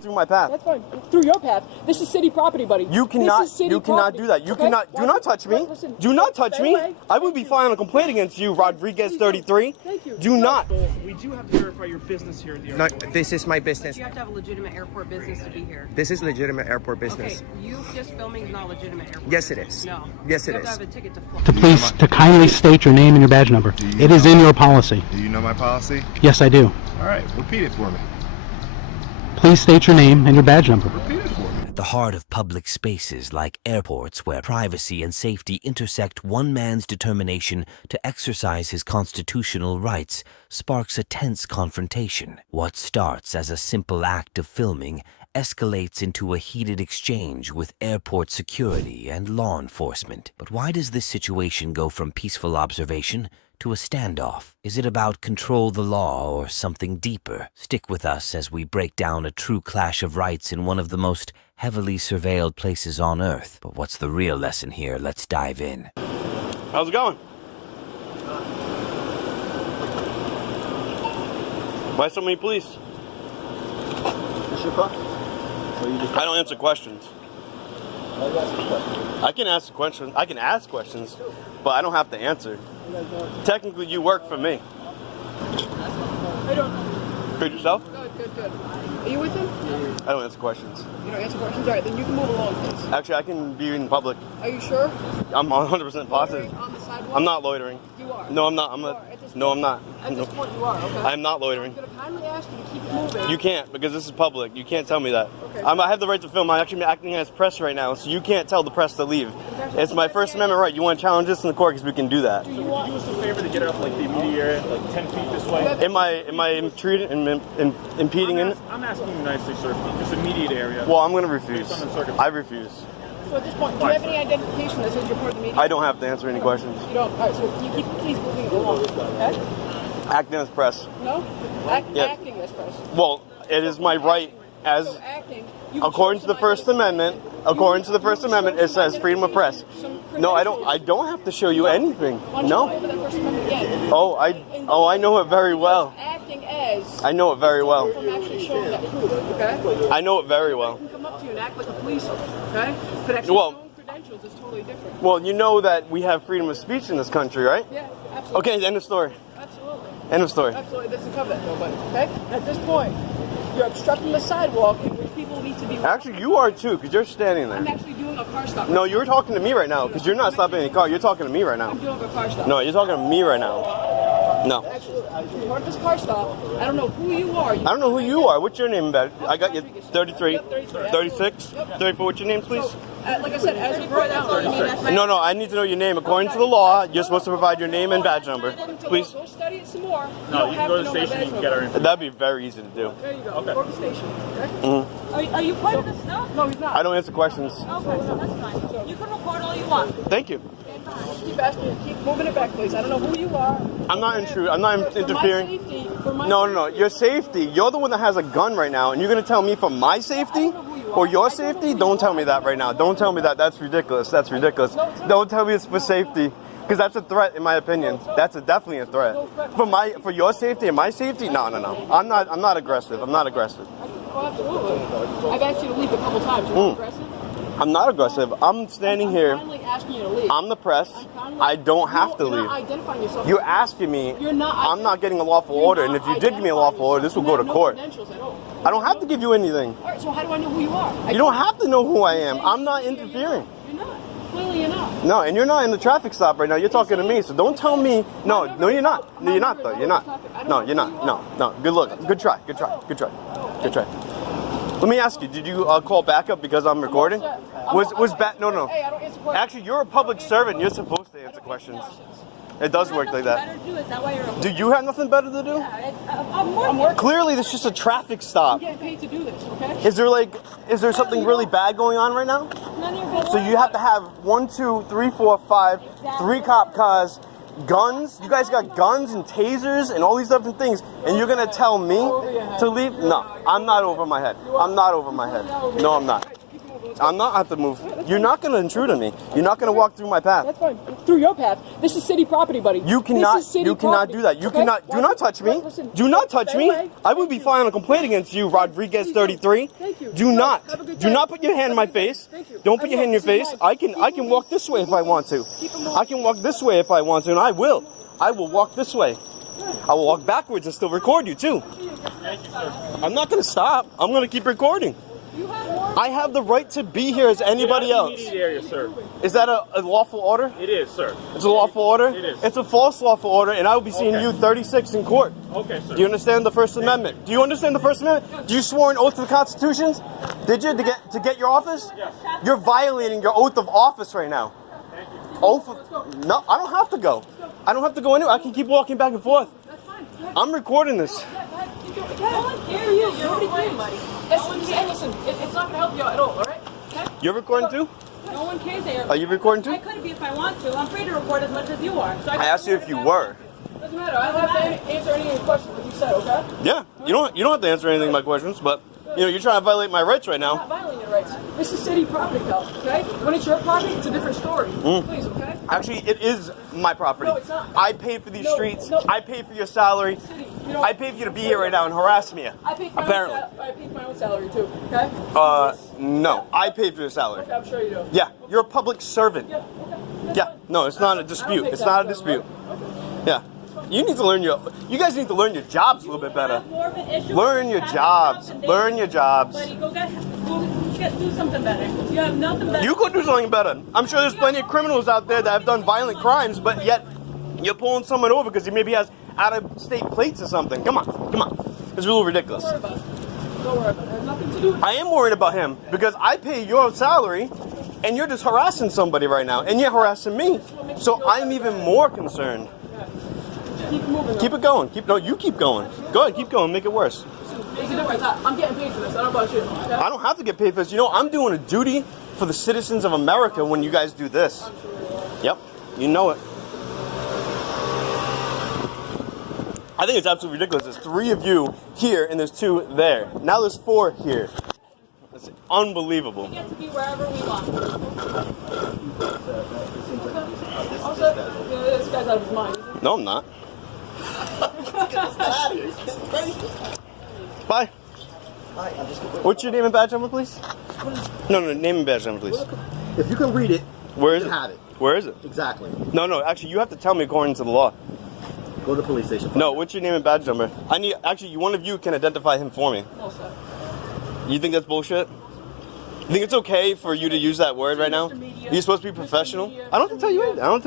through my path. That's fine. Through your path. This is city property, buddy. You cannot do that. You cannot, do not touch me. Do not touch me. I would be filing a complaint against you, Rodriguez 33. Thank you. Do not. We do have to verify your business here at the airport. No, this is my business. You have to have a legitimate airport business to be here. This is legitimate airport business. Okay, you just filming is not legitimate airport Yes, it business. is. No. Yes, it you is. have to have a ticket to fly. To please, to kindly state your name and your badge number. It is in your policy. Do you know my policy? Yes, I do. All right, repeat it for me. Please state your name and your badge number. Repeat it for me. At the heart of public spaces like airports where privacy and safety intersect, one man's determination to exercise his constitutional rights sparks a tense confrontation. What starts as a simple act of filming escalates into a heated exchange with airport security and law enforcement. But why does this situation go from peaceful observation to a standoff? Is it about control the law or something deeper? Stick with us as we break down a true clash of rights in one of the most heavily surveilled places on Earth. But what's the real lesson here? Let's dive in. How's it going? Why so many police? I don't answer questions. I can ask questions. I can ask questions, but I don't have to answer. Technically, you work for me. I don't know. Good yourself? Good. Are you with him? I don't answer questions. You don't answer questions? All right, then you can move along, please. Actually, I can be in public. Are you sure? I'm 100% positive. Loitering on the sidewalk? I'm not loitering. You are. No, I'm not. No, I'm not. At this point, you are, okay? I'm not loitering. I'm going to kindly ask you to keep it moving. You can't, because this is public. You can't tell me that. Okay. I have the right to film. I'm actually acting as press right now, so you can't tell the press to leave. It's my First Amendment right. You want to challenge this in the court, because we can do that. So would you do us a favor to get up like the immediate area, like 10 feet this way? Am I impeding in it? I'm asking you nicely, sir. This immediate area. Well, I'm going to refuse. Based on the circumstances. I refuse. So at this point, do you have any identification that says you're part of the media? I don't have to answer any questions. You don't? All right, so can you keep please moving along, okay? Acting as press. No? Yes. Acting as press. Well, it is my right as, So acting, according to the First Amendment, it says freedom of press. No, I don't have to show you anything. No. Oh, I know it very well. Acting as. I know it very well. I'm actually showing that proof, okay? I know it very well. I can come up to you and act like a police officer, okay? But actually Well- showing credentials is totally different. Well, you know that we have freedom of speech in this country, right? Yeah, absolutely. Okay, end of story. Absolutely. End of story. Absolutely, doesn't cover that though, buddy, okay? At this point, you're obstructing the sidewalk in which people need to be... Actually, you are too, because you're standing I'm there. actually doing a car stop. No, you're talking to me right now, because you're not stopping any car. You're talking to me right now. I'm doing a car stop. No, you're talking to me right now. No. Actually, part of this car stop, I don't know who you are. I don't know who you are. What's your name, Beth? I got you 33, 36, 34. What's your name, please? Like I said, as of right now, No, I need to know your name. According to the law, you're supposed to provide your name and badge number. Please. Go study it some more. No, you can go to the station and get our information. That'd be very easy to do. There you go. Okay. Go to the station. Okay? Are you part of this now? No, he's not. I don't answer questions. Okay, so that's fine. You can record all you want. Thank you. Keep asking. Keep moving it back, please. I don't know who you are. I'm not intruding. I'm not interfering. For my No. Your safety. You're the one that has a gun right now, and you're gonna tell me for my safety or your safety? Don't tell me that right now. Don't tell me that. That's ridiculous. That's ridiculous. Don't tell me it's for safety, because that's a threat, in my opinion. That's definitely a threat. For your safety and my safety? No. I'm not aggressive. I'm not aggressive. Oh, absolutely. I've asked you to leave a couple times. You're aggressive. I'm not aggressive. I'm standing here. I'm kindly asking you to leave. I'm the press. I don't have to You're leave. not identifying yourself. You're asking me. You're not. I'm not getting a lawful order, and if you did give me a lawful order, this will go to court. I don't have to give you anything. All right, so how do I know who you are? You don't have to know who I am. I'm not interfering. You're not. Clearly you're not. No, and you're not in the traffic stop right now. You're talking to me, so don't tell me. No, you're not. No, you're not, though. You're not. No, you're not. No. Good look. Good try. Let me ask you, did you call backup because I'm recording? Was back? No. Hey, I don't answer questions. Actually, you're a public servant. You're supposed to answer questions. It does work like that. Do you have nothing better to do? I'm working. Clearly, this is just a traffic stop. I'm getting paid to do this, okay? Is there something really bad going on right now? None of your business. So you have to have 1, 2, 3, 4, 5, 3 cop cars, guns. You guys got guns and tasers and all these different things, and you're gonna tell me to leave? No, I'm not over my head. I'm not over my head. No, I'm not. I'm not have to move. You're not going to intrude on me. You're not going to walk through my path. That's fine. Through your path. This is city property, buddy. You cannot. This is city You cannot property, do that. You okay? cannot. Do not touch me. Listen, Do not touch stay me. away. I would be filing a complaint against you, Rodriguez 33. Thank you. Do not. Have a good Do day. not put your hand in my face. Thank you. Don't put your hand in your face. I can walk this way if I want to. I can walk this way if I want to, and I will. I will walk this way. I will walk backwards and still record you too. I'm not going to stop. I'm going to keep recording. I have the right to be here as anybody else. Immediate area, sir. Is that a lawful order? It is, sir. It's a lawful order? It is. It's a false lawful order, and I will be seeing you 36 in court. Okay, sir. Do you understand the First Amendment? Do you understand the First Amendment? Do you swore an oath to the Constitution? Did you to get your office? Yes. You're violating your oath of office right now. Oath of, no, I don't have to go. I don't have to go anywhere. I can keep walking back and forth. I'm recording this. No one cares. You're recording, buddy. Listen, it's not going to help you at all, all right? Okay? You're recording too? No one cares that you're Are you recording I too? could be if I want to. I'm free to record as much as you are. So I asked you if you were. Doesn't matter. I don't have to answer any of your questions that you said, okay? Yeah, you don't have to answer anything to my questions, but you're trying to violate my rights right I'm now. not violating your rights. This is city property, pal, okay? When it's your property, it's a different story. Please, okay? Actually, it is my property. No, it's not. I pay for these No, streets. no. I pay for your salary. You know, I pay for you to be here right now and harass me. I pay for Apparently. I pay for my own salary too, okay? No. I pay for your salary. Okay, I'm sure you do. Yeah, you're a public servant. Yeah, okay. Yeah, no, it's not a dispute. It's not a dispute. Yeah. You guys need to learn your jobs a little bit better. More of an issue. Learn your jobs. Learn your jobs. Buddy, go do something better. You have nothing better. You could do something better. I'm sure there's plenty of criminals out there that have done violent crimes, but yet you're pulling someone over because he maybe has out-of-state plates or something. Come on. It's a little ridiculous. Don't worry about it. Don't worry about it. It has nothing to do with I am worried about him because I pay your salary and you're just harassing somebody right now and you're harassing me. So I'm even more concerned. Keep moving. Keep it going. You keep going. Go ahead, keep going. Make it worse. There's a difference. I'm getting paid for this. I don't know about you. Okay? I don't have to get paid for this. I'm doing a duty for the citizens of America when you guys do this. Yep, you know it. I think it's absolutely ridiculous. There's 3 of you here and there's 2 there. Now there's 4 here. It's unbelievable. We get to be wherever we want. Also, this guy's out of his mind. No, I'm not. Bye. What's your name and badge number, please? No, name and badge number, please. If you can read it, Where is you it? can have it. Where is it? Exactly. No, actually, you have to tell me according to the law. Go to the police station. No, what's your name and badge number? One of you can identify him for me. No, sir. You think that's bullshit? You think it's okay for you to use that word right now? You're supposed to be professional? I don't have to tell you anything. I don't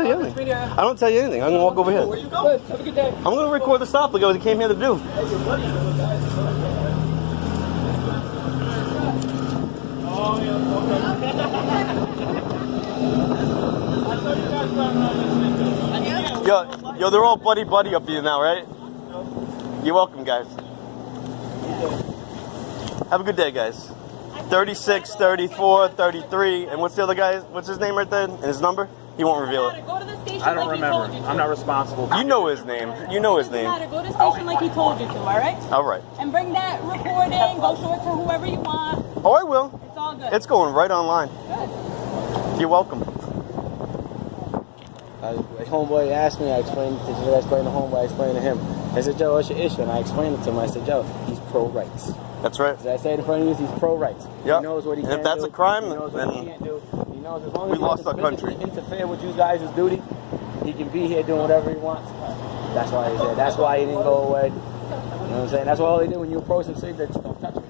tell you anything. I'm going to walk over here. Where you going? Have a good day. I'm going to record the stop like I came here to do. Yo, they're all buddy up here now, right? You're welcome, guys. Have a good day, guys. 36, 34, 33, and what's the other guy? What's his name right there? And his number? He won't reveal it. Go to the station I don't like remember. he told you to. I'm not responsible. You know his name. You know his name. Go to the station like he told you to, all right? All right. And bring that recording. Go show it to whoever you want. Oh, I will. It's all good. It's going right online. You're welcome. Homeboy asked me, I explained to the homeboy, I explained to him. I said, Joe, what's your issue? And I explained it to him. I said, Joe, he's pro-rights. That's right. As I say in front of you, he's pro-rights. Yep. He knows what he And can if that's do. a crime, He knows then what he can't do. He knows as long we as lost he our doesn't country. physically interfere with you guys' duty, he can be here doing whatever he wants. That's why he's there. That's why he didn't go away. You know what I'm saying? That's why all they did when you approach him, say that you don't touch me.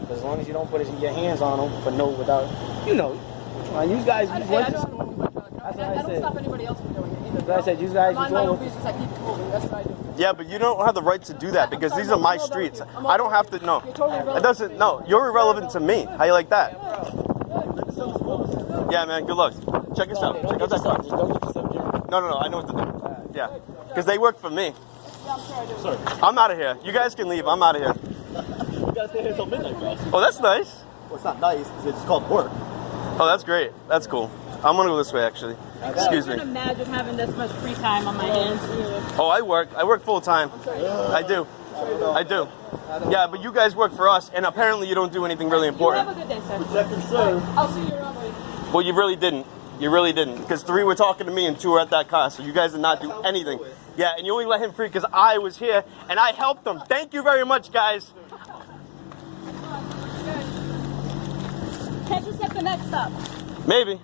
Because as long as you don't put your hands on him without, and you guys, I don't stop anybody else from doing it either. As I said, you guys, Mind my own business. I keep it moving. That's what I do. Yeah, but you don't have the right to do that because these are my streets. I don't have to. No, You're totally irrelevant. it doesn't. No, you're irrelevant to me. How you like that? Yeah, man. Good luck. Check this out. Check out that car. No. I know what to do. Yeah, because they work for me. I'm out of here. You guys can leave. I'm out of here. You gotta stay here till midnight, bro. Oh, that's nice. Well, it's not nice. It's called work. Oh, that's great. That's cool. I'm gonna go this way, actually. Excuse me. I can't imagine having this much free time on my hands. Oh, I work. I work full time. I do. I do. Yeah, but you guys work for us, and apparently you don't do anything really You important. have a good day, sir. Protect and serve. I'll see you around later. Well, you really didn't. You really didn't. Because 3 were talking to me and 2 were at that car, so you guys did not do anything. Yeah, and you only let him free because I was here, and I helped him. Thank you very much, guys. Catch us at the next stop. Maybe.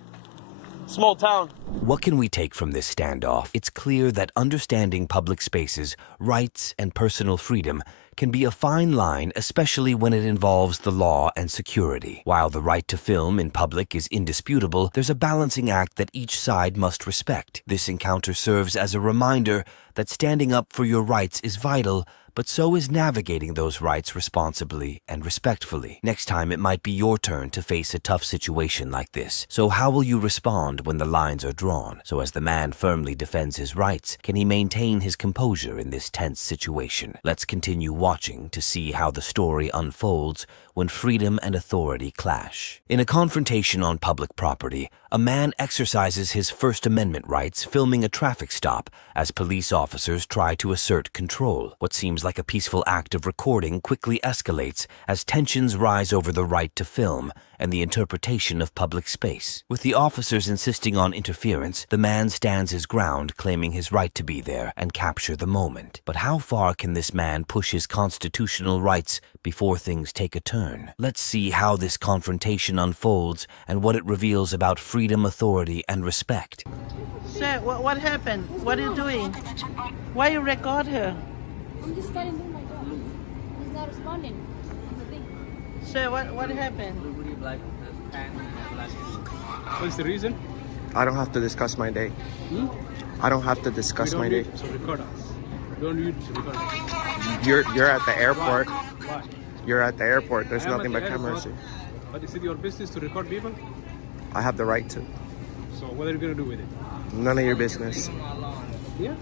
Small town. What can we take from this standoff? It's clear that understanding public spaces, rights, and personal freedom can be a fine line, especially when it involves the law and security. While the right to film in public is indisputable, there's a balancing act that each side must respect. This encounter serves as a reminder that standing up for your rights is vital, but so is navigating those rights responsibly and respectfully. Next time, it might be your turn to face a tough situation like this. So how will you respond when the lines are drawn? So as the man firmly defends his rights, can he maintain his composure in this tense situation? Let's continue watching to see how the story unfolds when freedom and authority clash. In a confrontation on public property, a man exercises his First Amendment rights filming a traffic stop as police officers try to assert control. What seems like a peaceful act of recording quickly escalates as tensions rise over the right to film and the interpretation of public space. With the officers insisting on interference, the man stands his ground, claiming his right to be there and capture the moment. But how far can this man push his constitutional rights before things take a turn? Let's see how this confrontation unfolds and what it reveals about freedom, authority, and respect. Sir, what happened? What are you doing? Why you record her? I'm just starting doing my job. He's not responding. Sir, what happened? What's the reason? I don't have to discuss my day. I don't have to discuss my day. So record us. Don't need to record us. You're at the airport. Why? You're at the airport. There's I am nothing at but the cameras airport, here. But is it your business to record people? I have the right to. So what are you going to do with it? None of your business. Yeah?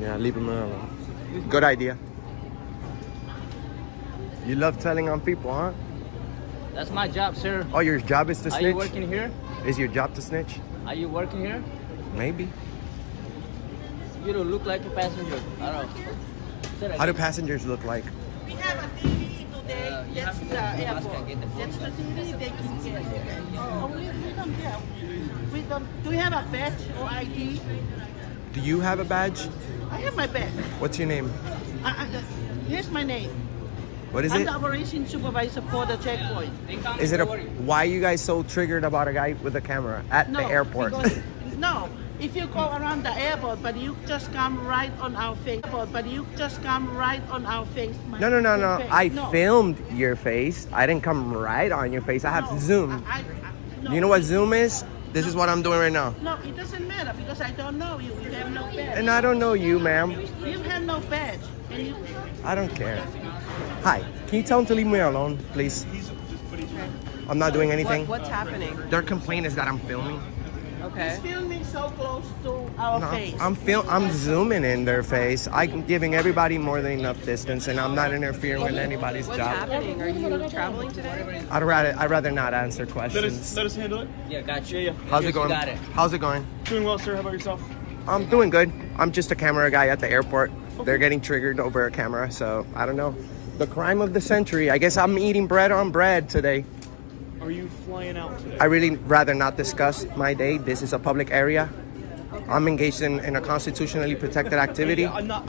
Yeah, leave him alone. Good idea. You love telling on people, huh? That's my job, sir. Oh, your job is to snitch? Are you working here? Is your job to snitch? Are you working here? Maybe. You don't look like a passenger. I don't know. How do passengers look like? We have a TV today. That's the airport. That's the TV they can get. Oh, we don't have. We don't. Do we have a badge or ID? Do you have a badge? I have my badge. What's your name? Here's my name. What is I'm it? the operations supervisor for the checkpoint. Is it a? Why are you guys so triggered about a guy with a camera at the airport? Because, no. If you go around the airport, but you just come right on our face. But you just come right on our face. No. I filmed your face. I didn't come right on your face. I have Zoom. No. Do you know what Zoom is? This is what I'm doing right now. No, it doesn't matter because I don't know you. You have no badge. And I don't know you, ma'am. You have no badge. And you... I don't care. Hi, can you tell him to leave me alone, please? I'm not doing anything. What's happening? Their complaint is that I'm filming. Okay. He's filming so close to our face. I'm zooming in their face. I'm giving everybody more than enough distance, and I'm not interfering with anybody's job. What's happening? Are you traveling today? I'd rather not answer questions. Let us handle it. Yeah, gotcha. How's it going? How's it going? Doing well, sir. How about yourself? I'm doing good. I'm just a camera guy at the airport. They're getting triggered over a camera, so I don't know. The crime of the century. I guess I'm eating bread on bread today. Are you flying out today? I really rather not discuss my day. This is a public area. I'm engaged in a constitutionally protected activity. I'm not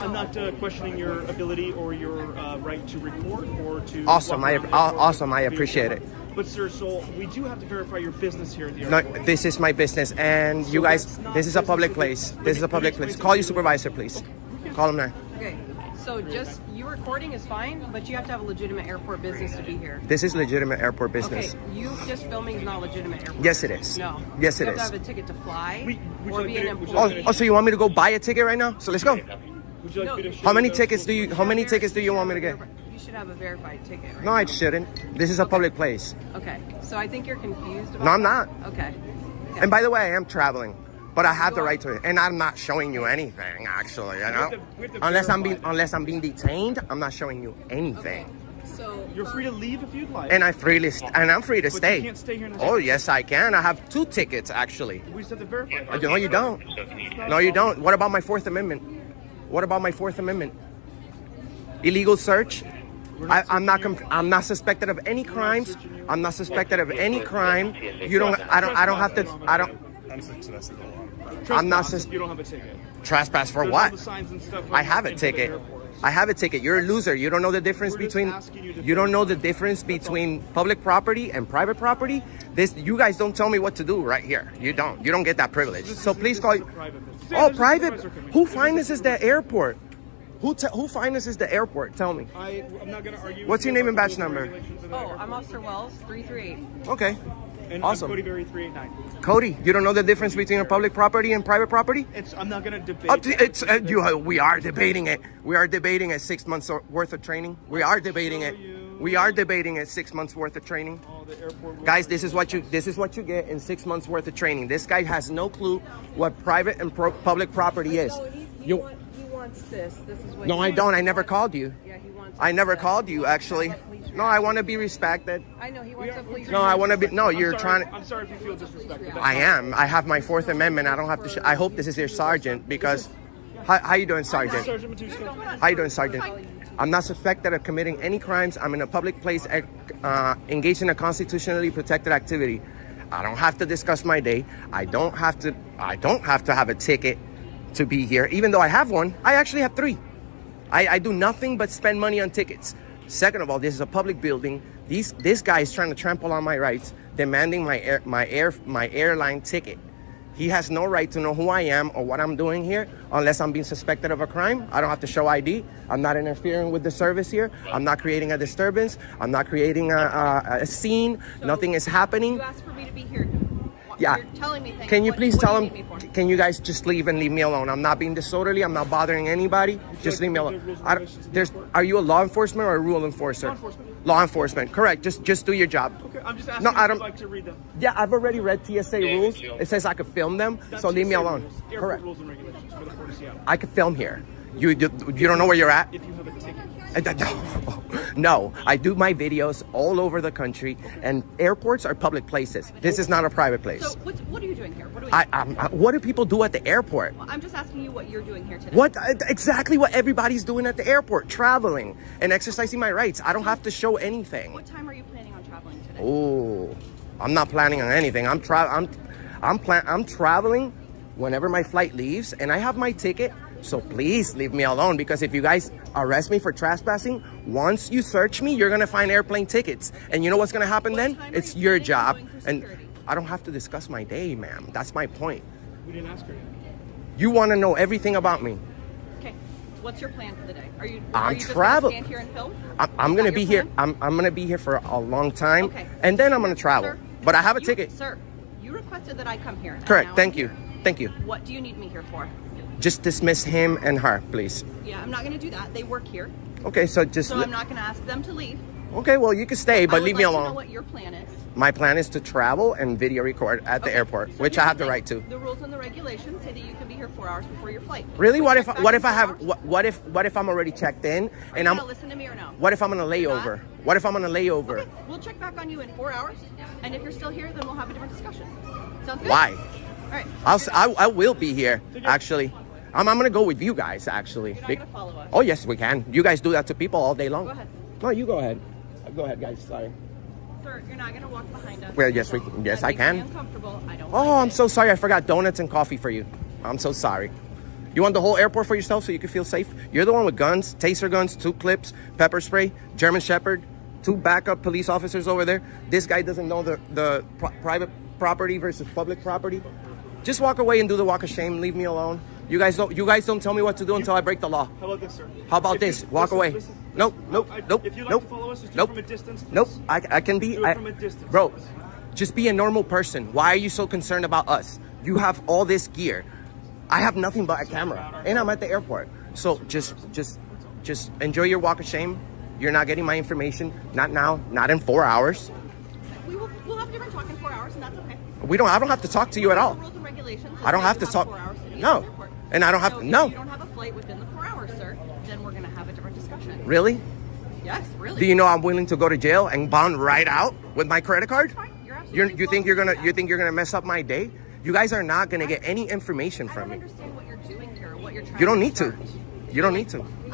questioning your ability or your right to record or to. Awesome. I appreciate it. But sir, so we do have to verify your business here at the No, airport. this is my business, and you guys, this is a public place. This is a public place. Call your supervisor, please. Call him there. Okay, so just you recording is fine, but you have to have a legitimate airport business to be here. This is legitimate airport business. Okay, you just filming is not legitimate airport. Yes, it is. No. Yes, it you is. have to have a ticket to fly or be an employee. Oh, so you want me to go buy a ticket right now? So let's go. Would you like me to show How many you the- tickets do you? How many tickets do you want me to get? You should have a verified ticket. Right No, I shouldn't. This is a public place. Okay, so I think you're confused about No, I'm not. Okay. And by the way, I am traveling, but I have the right to it, and I'm not showing you anything. Actually, you know, unless I'm being detained, I'm not showing you anything. So You're free to leave if you'd like. And I'm free to But stay. you can't stay here in this Oh, area. yes, I can. I have 2 tickets actually. We just have to verify. No, you don't. No, you don't. What about my Fourth Amendment? What about my Fourth Amendment? illegal search. I'm not suspected of any crimes. I'm not suspected of any crime. You don't. I don't have to. I don't. I'm not. You don't have a ticket. Trespass for what? I have a ticket. I have a ticket. You're a loser. You don't know the difference between. You don't know the difference between public property and private property. You guys don't tell me what to do right here. You don't. You don't get that privilege. So please call. Oh, private. Who finances the airport? Who finances the airport? Tell me. I'm not gonna argue. What's your name and badge number? Oh, I'm Officer Wells, 338. Okay. And awesome. I'm Cody Berry, 389. Cody, you don't know the difference between a public property and private property? I'm not gonna debate. We are debating it. We are debating it. 6 months worth of training. We are debating it. We are debating it. 6 months worth of training. Guys, this is what you get in 6 months worth of training. This guy has no clue what private and public property is. He wants this. This is what. No, I don't. I never called you. Yeah, he wants. I never called you, actually. No, I want to be respected. I know he wants to please. No, I want to be. No, you're trying to. I'm sorry if you feel disrespected. I am. I have my Fourth Amendment. I don't have to. I hope this is your sergeant because. How you doing, Sergeant? How you doing, Sergeant? I'm not suspected of committing any crimes. I'm in a public place, engaged in a constitutionally protected activity. I don't have to discuss my day. I don't have to have a ticket to be here, even though I have one. I actually have 3. I do nothing but spend money on tickets. Second of all, this is a public building. This guy is trying to trample on my rights, demanding my airline ticket. He has no right to know who I am or what I'm doing here unless I'm being suspected of a crime. I don't have to show ID. I'm not interfering with the service here. I'm not creating a disturbance. I'm not creating a scene. So nothing is happening. You asked for me to be here. Yeah. You're telling me things. Can you please tell him? Do you need me for? Can you guys just leave and leave me alone? I'm not being disorderly. I'm not bothering anybody. Just leave me alone. Are you a law enforcement or a rule enforcer? Law enforcement. Law enforcement. Correct. Just do your job. Okay, I'm just asking no, if I don't you'd like to read them. Yeah, I've already read TSA rules. It says I could film them, so leave me alone. Correct. Rules and regulations for the Port of Seattle. I could film here. You don't know where you're at? If you have a ticket. No, I do my videos all over the country, and airports are public places. This is not a private place. So what are you doing here? What are we doing? What do people do at the airport? Well, I'm just asking you what you're doing here today. What exactly what everybody's doing at the airport, traveling and exercising my rights. I don't have to show anything. What time are you planning on traveling today? Oh, I'm not planning on anything. I'm traveling whenever my flight leaves, and I have my ticket. So please leave me alone, because if you guys arrest me for trespassing, once you search me, you're gonna find airplane tickets. And you know what's gonna happen then? It's your job. And I don't have to discuss my day, ma'am. That's my point. We didn't ask her yet. You wanna know everything about me. Okay. What's your plan for the day? Are you just gonna stand here and film? I'm gonna be here. I'm gonna be here for a long time. Okay. And then I'm gonna travel. Sir, but I have a ticket. Sir, you requested that I come here. Correct. Thank you. Thank you. What do you need me here for? Just dismiss him and her, please. Yeah, I'm not going to do that. They work here. Okay, so just... So I'm not going to ask them to leave. Okay, well, you can stay, but leave me alone. I would like to know what your plan is. My plan is to travel and video record at the airport, so which I have the right to. The rules and the regulations say that you can be here 4 hours before your flight. Really? So What if I'm already checked in and I'm... listen to me or no? What if I'm on a layover? What if I'm on a layover? Okay, we'll check back on you in 4 hours, and if you're still here, then we'll have a different discussion. Sounds good? Why? All right. I will be here, actually. I'm gonna go with you guys, actually. You're not gonna follow us. Oh yes, we can. You guys do that to people all day long. Go ahead. No, you go ahead. Go ahead, guys. Sorry. Sir, you're not gonna walk behind us. Well, yes, I That can. makes me uncomfortable. I don't Oh, like I'm it. so sorry. I forgot donuts and coffee for you. I'm so sorry. You want the whole airport for yourself so you can feel safe? You're the one with guns, taser guns, 2 clips, pepper spray, German Shepherd, 2 backup police officers over there. This guy doesn't know the private property versus public property. Just walk away and do the walk of shame. Leave me alone. You guys don't tell me what to do until I break the law. How about this, sir? How about this? Walk away. Nope. If you'd like to follow us, just do it from a distance. Nope. I can be. Do it from a distance. Bro, just be a normal person. Why are you so concerned about us? You have all this gear. I have nothing but a camera, and I'm at the airport. So just enjoy your walk of shame. You're not getting my information. Not now. Not in 4 hours. We'll have a different talk in 4 hours, and that's okay. I don't have to talk to you at all. Rules and regulations. I don't have to talk. No. And I don't have to. No. If you don't have a flight within the 4 hours, sir, then we're gonna have a different discussion. Really? Yes, really. Do you know I'm willing to go to jail and bond right out with my credit card? You think you're gonna mess up my day? You guys are not gonna get any information from me. I don't understand what you're doing here, what you're trying You don't to need to. start. You don't need to.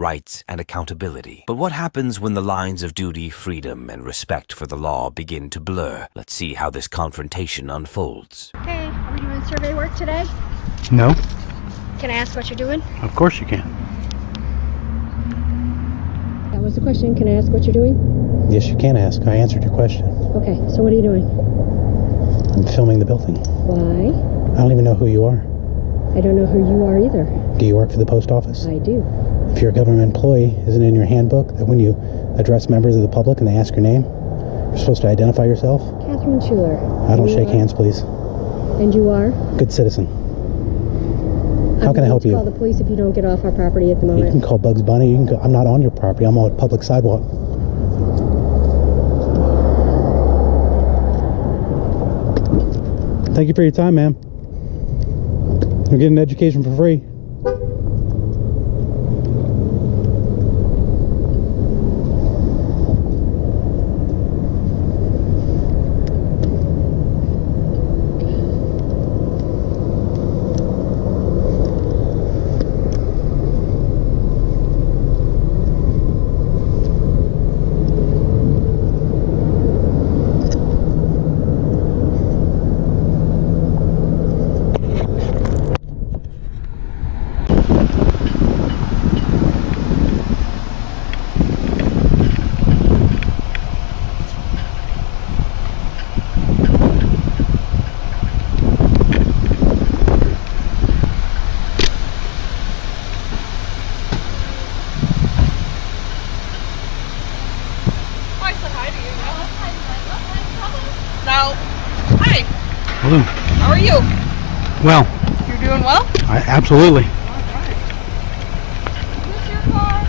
rights, and accountability. But what happens when the lines of duty, freedom, and respect for the law begin to blur? Let's see how this confrontation unfolds. Hey, are we doing survey work today? No? Can I ask what you're doing? Of course you can. That was the question. Can I ask what you're doing? Yes, you can ask. I answered your question. Okay, so what are you doing? I'm filming the building. Why? I don't even know who you are. I don't know who you are either. Do you work for the post office? I do. If you're a government employee, isn't it in your handbook that when you address members of the public and they ask your name, you're supposed to identify yourself? Catherine Schuler. I don't You shake are? hands, please. And you are? Good citizen. How can I help you? Call the police if you don't get off our property at the You moment. can call Bugs Bunny. You can go, I'm not on your property. I'm on a public sidewalk. Thank you for your time, ma'am. You're getting an education for free. Hello. How are you? Well, You're doing well? absolutely. Is this your car?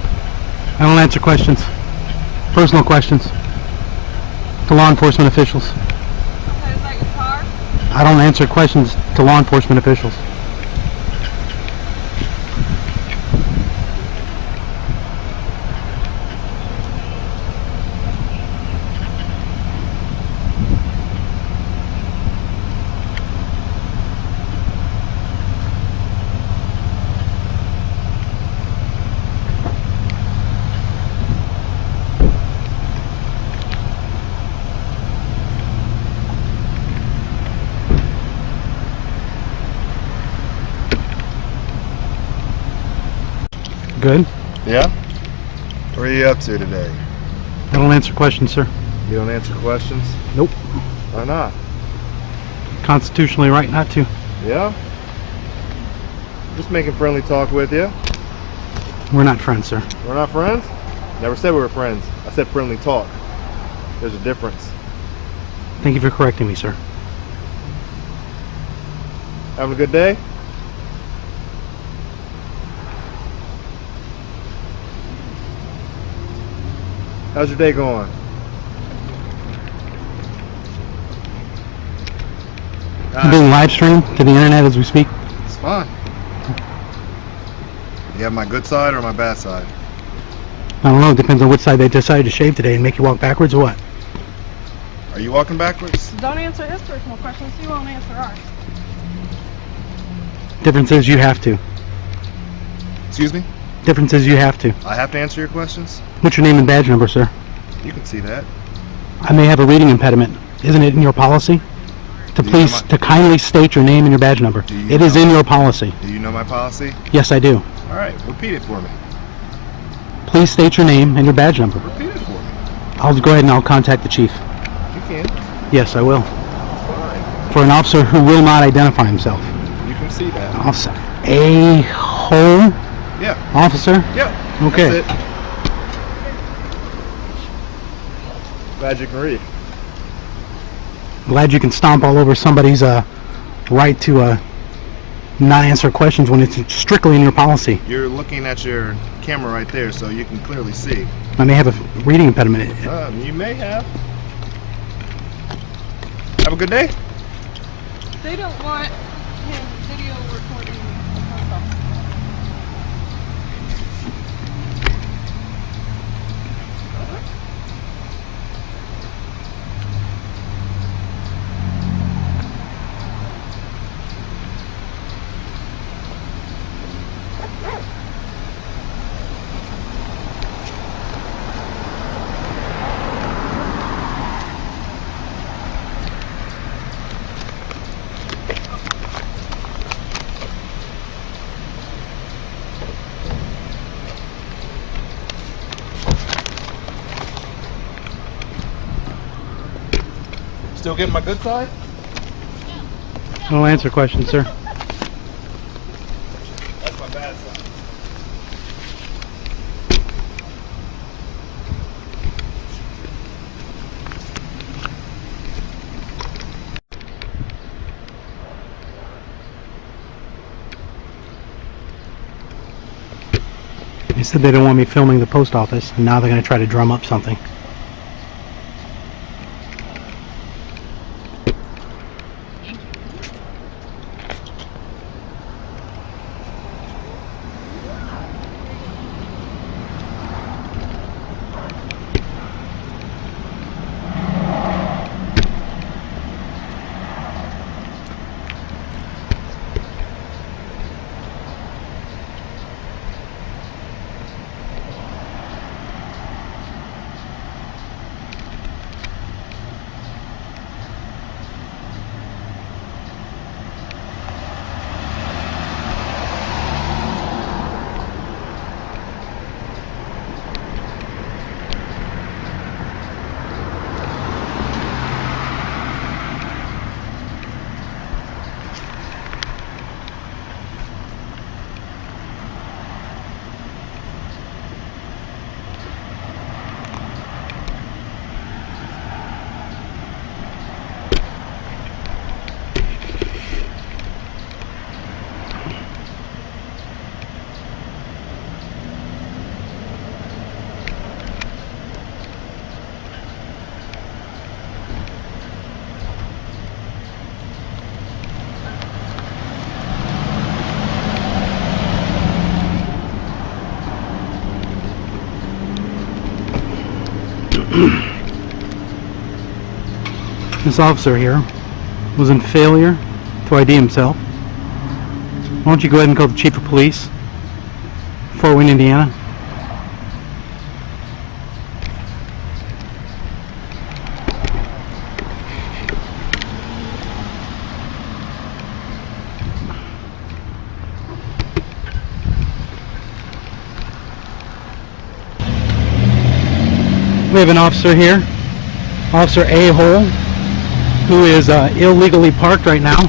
I don't answer questions. Personal questions. To law enforcement officials. Okay, is that your car? I don't answer questions to law enforcement officials. Good. Yeah? What are you up to today? I don't answer questions, sir. You don't answer questions? Nope. Why not? Constitutionally right not to. Yeah? Just making friendly talk with you. We're not friends, sir. We're not friends? Never said we were friends. I said friendly talk. There's a difference. Thank you for correcting me, sir. Having a good day? How's your day going? I'm being live streamed to the internet as we speak. It's fine. You have my good side or my bad side? I don't know. It depends on which side they decide to shave today and make you walk backwards or what. Are you walking backwards? Don't answer his personal questions, so you won't answer ours. Difference is you have to. Excuse me? Difference is you have to. I have to answer your questions? What's your name and badge number, sir? You can see that. I may have a reading impediment. Isn't it in your policy? To kindly state your name and your badge number. It is in your policy. Do you know my policy? Yes, I do. All right, repeat it for me. Please state your name and your badge number. Repeat it for me. I'll go ahead and I'll contact the chief. You can. Yes, I will. Fine. For an officer who will not identify himself. You can see that. Officer. A hole? Yeah. Officer? Yep. Okay. That's it. Glad you can read. Glad you can stomp all over somebody's right to not answer questions when it's strictly in your policy. You're looking at your camera right there, so you can clearly see. I may have a reading impediment. You may have. Have a good day. They don't want him video recording the post office. still getting my good side? No answer question, sir. That's my bad side. They said they don't want me filming the post office, and now they're going to try to drum up something. This officer here was in failure to ID himself. Why don't you go ahead and call the chief of police, Fort Wayne, Indiana? We have an officer here, Officer A-Hole, who is illegally parked right now.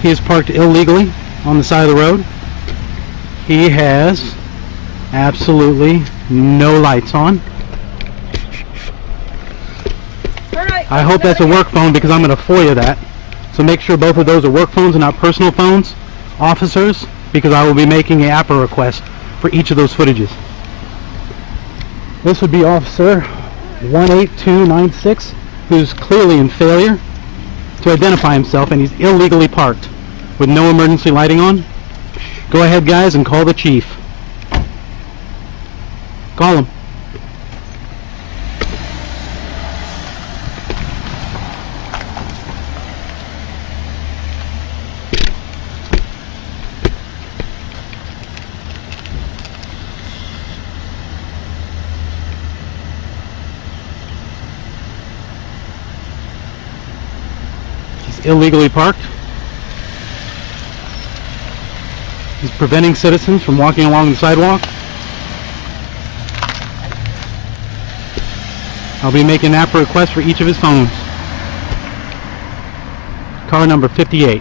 He is parked illegally on the side of the road. He has absolutely no lights on. I hope that's a work phone because I'm going to FOIA that. So make sure both of those are work phones and not personal phones, officers, because I will be making an APA request for each of those footages. This would be Officer 18296, who's clearly in failure to identify himself, and he's illegally parked with no emergency lighting on. Go ahead, guys, and call the chief. Call him. Illegally parked. He's preventing citizens from walking along the sidewalk. I'll be making an APA request for each of his phones. Car number 58.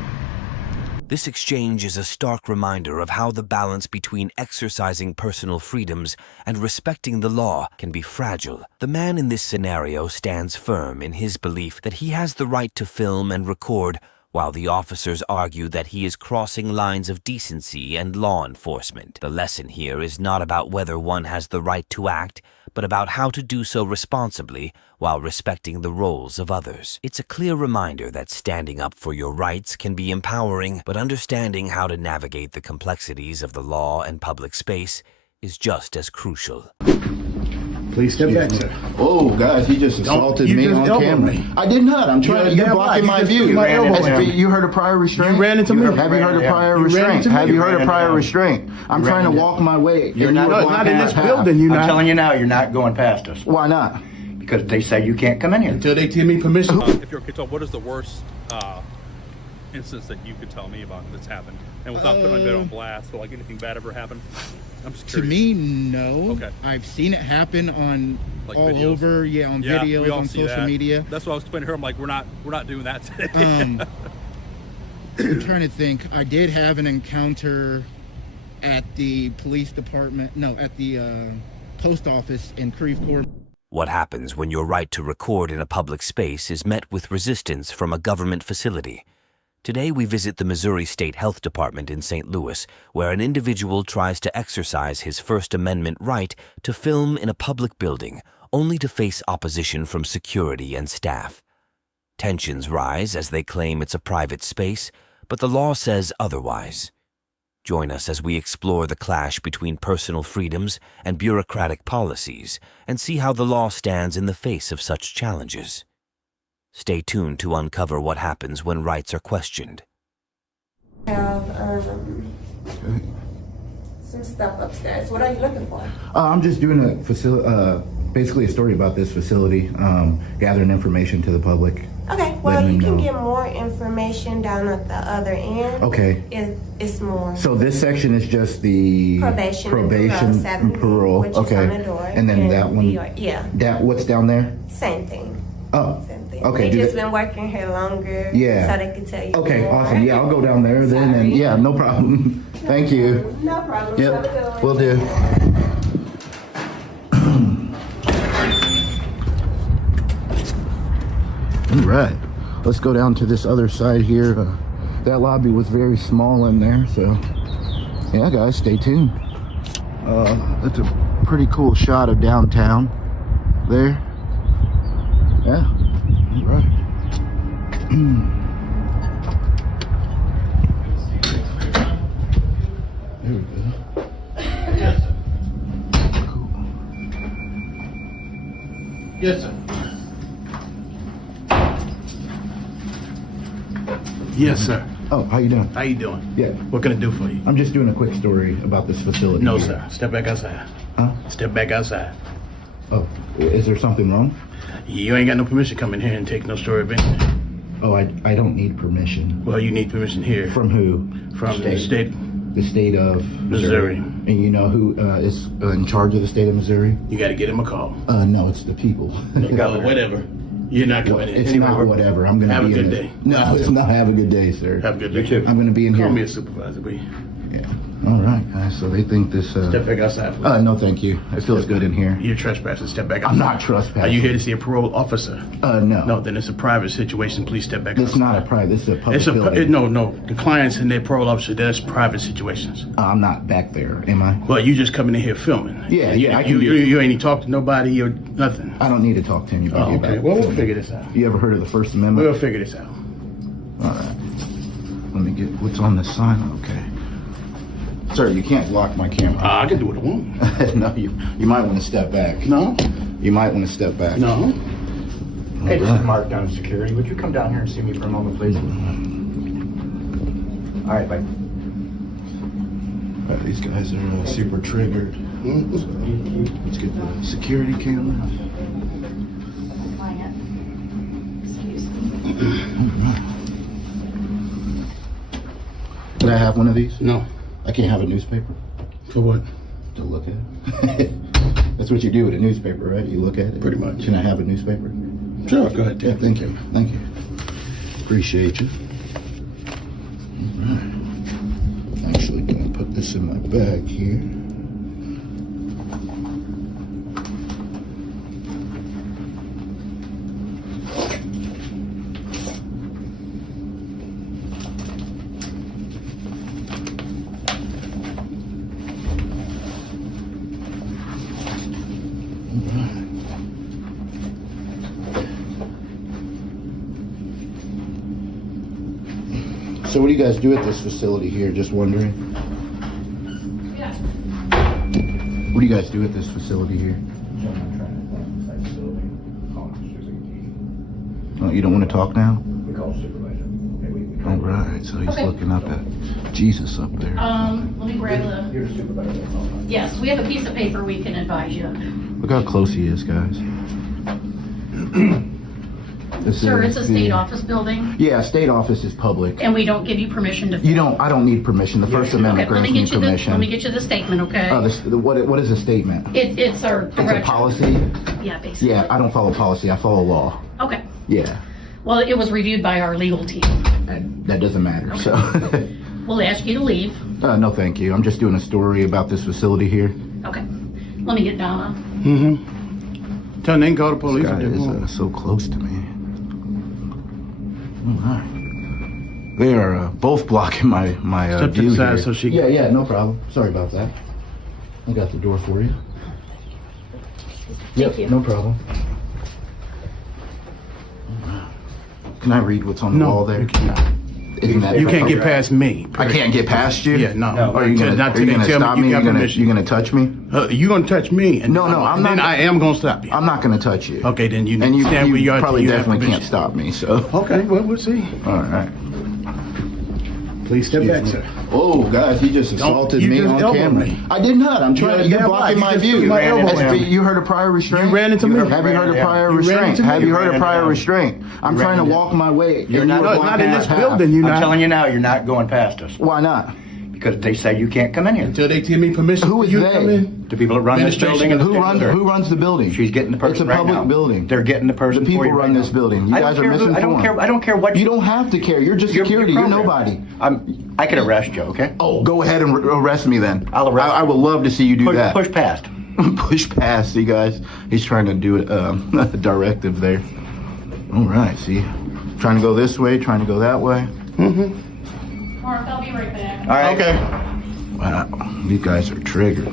This exchange is a stark reminder of how the balance between exercising personal freedoms and respecting the law can be fragile. The man in this scenario stands firm in his belief that he has the right to film and record, while the officers argue that he is crossing lines of decency and law enforcement. The lesson here is not about whether one has the right to act, but about how to do so responsibly while respecting the roles of others. It's a clear reminder that standing up for your rights can be empowering, but understanding how to navigate the complexities of the law and public space is just as crucial. Please step back, sir. Oh, guys, he just assaulted me on camera. I did not. I'm trying to. You're blocking my view. You heard a prior restraint? You ran into me. Have you heard a prior restraint? Have you heard a prior restraint? I'm trying to walk my way. You're not in this building. You're not. I'm telling you now, you're not going past us. Why not? Because they say you can't come in here until they give me permission. If you're a kid, what is the worst instance that you could tell me about that's happened, and without putting my bid on blast, will like anything bad ever happen? I'm just To curious. me, no. Okay. I've seen it happen on Like all videos. over, yeah, on videos, we all on see social that. media. That's what I was explaining to her. I'm like, we're not doing that today. I'm trying to think. I did have an encounter at the police department, no, at the post office in Creve Coeur. What happens when your right to record in a public space is met with resistance from a government facility? Today we visit the Missouri State Health Department in St. Louis, where an individual tries to exercise his First Amendment right to film in a public building, only to face opposition from security and staff. Tensions rise as they claim it's a private space, but the law says otherwise. Join us as we explore the clash between personal freedoms and bureaucratic policies and see how the law stands in the face of such challenges. Stay tuned to uncover what happens when rights are questioned. Have some stuff upstairs. What are you looking for? I'm just doing a facility, basically a story about this facility, gathering information to the public. Okay, well, you can get more information down at the other end. Okay. It's more. So this section is just the Probation and parole. which is Okay. on the door, And then that one. Yeah. That what's down there? Same thing. Oh. Same thing. Okay. They just been working here longer. Yeah. So they could tell you. Okay. more. Awesome. Yeah, I'll go down there then. And yeah, no problem. Thank you. No problem. Have a good Yep. one. Will do. All right, let's go down to this other side here. That lobby was very small in there, so yeah, guys, stay tuned. That's a pretty cool shot of downtown there. Yeah, all right. There we go. Cool. Yes, sir. Yes, sir. Oh, how you doing? How you doing? Yeah. What can I do for you? I'm just doing a quick story about this facility. No, here. sir. Step back outside. Huh? Step back outside. Oh, is there something wrong? You ain't got no permission to come in here and take no story of anything. Oh, I don't need permission. Well, you need permission here. From who? From the state. The state of Missouri. And you know who is in charge of the state of Missouri? You got to get him a call. No, it's the people. Well, whatever. You're not coming in. It's Anyway, not whatever. I'm gonna have be a in good it. day. No, it's not. Have a good day, sir. Have a good day. I'm gonna be in here. Call me a supervisor, will you? Yeah. All right, guys. So they think this. Step back outside. Please. No, thank you. It feels good in here. You're trespassing. Step back outside. I'm not trespassing. Are you here to see a parole officer? No. No, then it's a private situation. Please step back It's outside. not a private. This is a public It's a building. no. The clients and their parole officer, that's private situations. I'm not back there, am I? Well, you just coming in here filming. Yeah, you, yeah. I You, can you, you ain't even talk to nobody or nothing. I don't need to talk to anybody Oh, okay. about Well, we'll filming. figure this out. You ever heard of the First Amendment? We'll figure this out. All right. Let me get what's on this sign. Okay. Sir, you can't block my camera. I can do what I want. No, you might want to step back. No. You might want to step back. No. Hey, this is Mark down in security. Would you come down here and see me for a moment, please? All right, bye. These guys are super triggered. Let's get the security camera. Can I have one of these? No. I can't have a newspaper? For what? To look at. That's what you do with a newspaper, right? You look at it? Pretty much. Can I have a newspaper? Sure, go ahead. Yeah, thank you. Thank you. Appreciate you. All right. I'm actually gonna put this in my bag here. So what do you guys do at this facility here? Just wondering. Yeah. What do you guys do at this facility here? Oh, you don't want to talk now? We call supervisor. All right, so he's Okay. looking up at Jesus up there. Let me grab the. You're a supervisor. Yes, we have a piece of paper we can advise you. Look how close he is, guys. Sir, it's a state office building, Yeah, state office is public. and we don't give you permission to. You don't. I don't need permission. The First Amendment Okay, let me grants me get you the, permission. let me get you the statement, okay? What is a statement? It's our It's a direction. policy. Yeah, basically. Yeah, I don't follow policy. I follow law. Okay. Yeah, Well, it was reviewed by our legal team. that doesn't matter. So, We'll ask you to leave. no, thank you. I'm just doing a story about this facility here. Okay. Let me get Donna. Tell them they can call the police. This guy if they is want. so close to me. All right. They are both blocking my Step to view the side here. so she Yeah, no problem. Sorry about that. I got the door for you. Thank you. No problem. Can I read what's on the wall there? You cannot. Isn't that You can't get past me. I can't get past you? Yeah, no. Are you gonna, Not are you till gonna they tell stop me me? you You're got gonna, permission. you're gonna touch me? You gonna touch me? And No, I'm then not. I am gonna stop you. I'm not gonna touch you. Okay, then you And you, stand where you are. probably till you have definitely can't permission. stop me, so. Okay, well, we'll see. All right. Please step back, sir. Oh, guys, you just assaulted you me just on elbowed camera. me. I did not. I'm trying. You're damn blocking right. my You just view. took my elbow down. You heard a prior restraint? You ran into me. Have you heard a prior You ran restraint? into me. Have you You heard a ran prior into me. restraint? I'm trying to walk my way. You're and not- you no, were not blocking in my this path. building, you I'm not. telling you now, you're not going past us. Why not? Because they say you can't come in here. Until they give me permission Who for is you to they? come in. The people that run this building and Who runs the building? She's getting the person It's a right public now. building. They're getting the person The people for you run right this now. building. You I don't guys are care who- misinformed. I don't care what You don't have to care. You're just security. You're nobody. I can arrest you, okay? Oh, go ahead and arrest me then. I'll arrest I you. would love to see you do that. Push past. Push past, you guys. He's trying to do a directive there. All right, see. Trying to go this way, trying to go that way. Mark, I'll be right back. All right. Okay. Wow, these guys are triggered.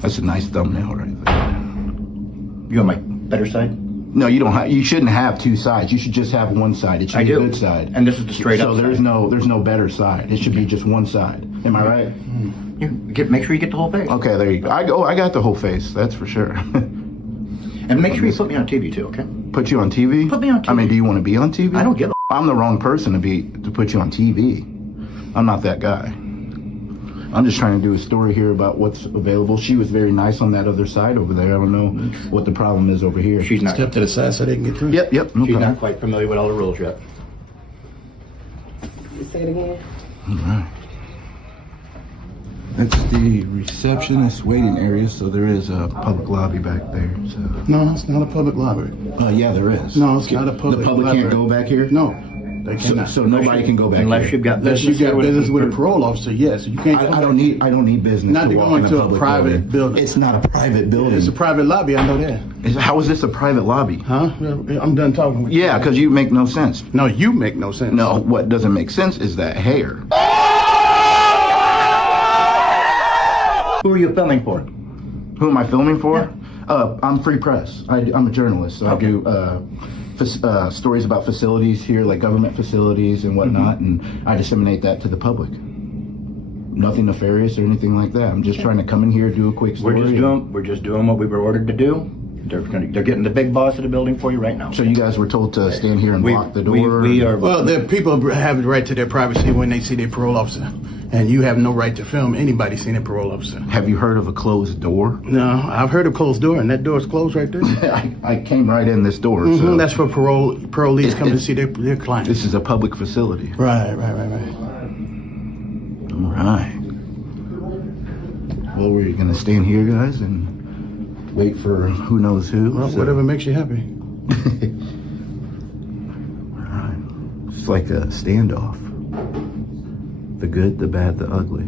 That's a nice thumbnail right there. You on my better side? No, you don't have. You shouldn't have two sides. You should just have one side. It should I be do. a good side. And this is the straight up So there's side. no better side. It should be just one side. Am I right? Make sure you get the whole face. Okay, there you go. I got the whole face. That's for sure. And make sure you put me on TV too, okay? Put you on TV? Put me on TV. I mean, do you want to be on TV? I don't give a. I'm the wrong person to put you on TV. I'm not that guy. I'm just trying to do a story here about what's available. She was very nice on that other side over there. I don't know what the problem is over here. She's not. Step to the side so they can get through. Yep. No She's problem. not quite familiar with all the rules yet. Say it again. All right. That's the receptionist waiting area, so there is a public lobby back there. So. No, it's not a public library. Yeah, there is. No, it's not a public The public library. can't go back here? No, they cannot. So nobody can go back Unless here? you've got Unless you got business with a parole officer, yes. You can't. I don't need business Not to to walk go in into a public private building. It's not a private building. It's a private lobby, I know that. How is this a private lobby? Huh? I'm done talking with you. Yeah, because you make no sense. No, you make no sense. No, what doesn't make sense is that hair. Who are you filming for? Who am I filming for? I'm Free Press. I'm a journalist, so I do stories about facilities here, like government facilities and whatnot, and I disseminate that to the public. Nothing nefarious or anything like that. I'm just trying to come in here, do a quick story. We're just doing what we were ordered to do. They're getting the big boss of the building for you right now. So you guys were told to stand here and block the door? We are. Well, the people have the right to their privacy when they see their parole officer. And you have no right to film anybody seeing a parole officer. Have you heard of a closed door? No, I've heard of closed door, and that door's closed right there. I came right in this door. So That's for parolees coming to see their clients. This is a public facility. Right. All right. Well, we're going to stand here, guys, and wait for who knows who. Well, whatever makes you happy. All right. It's like a standoff. The good, the bad, the ugly.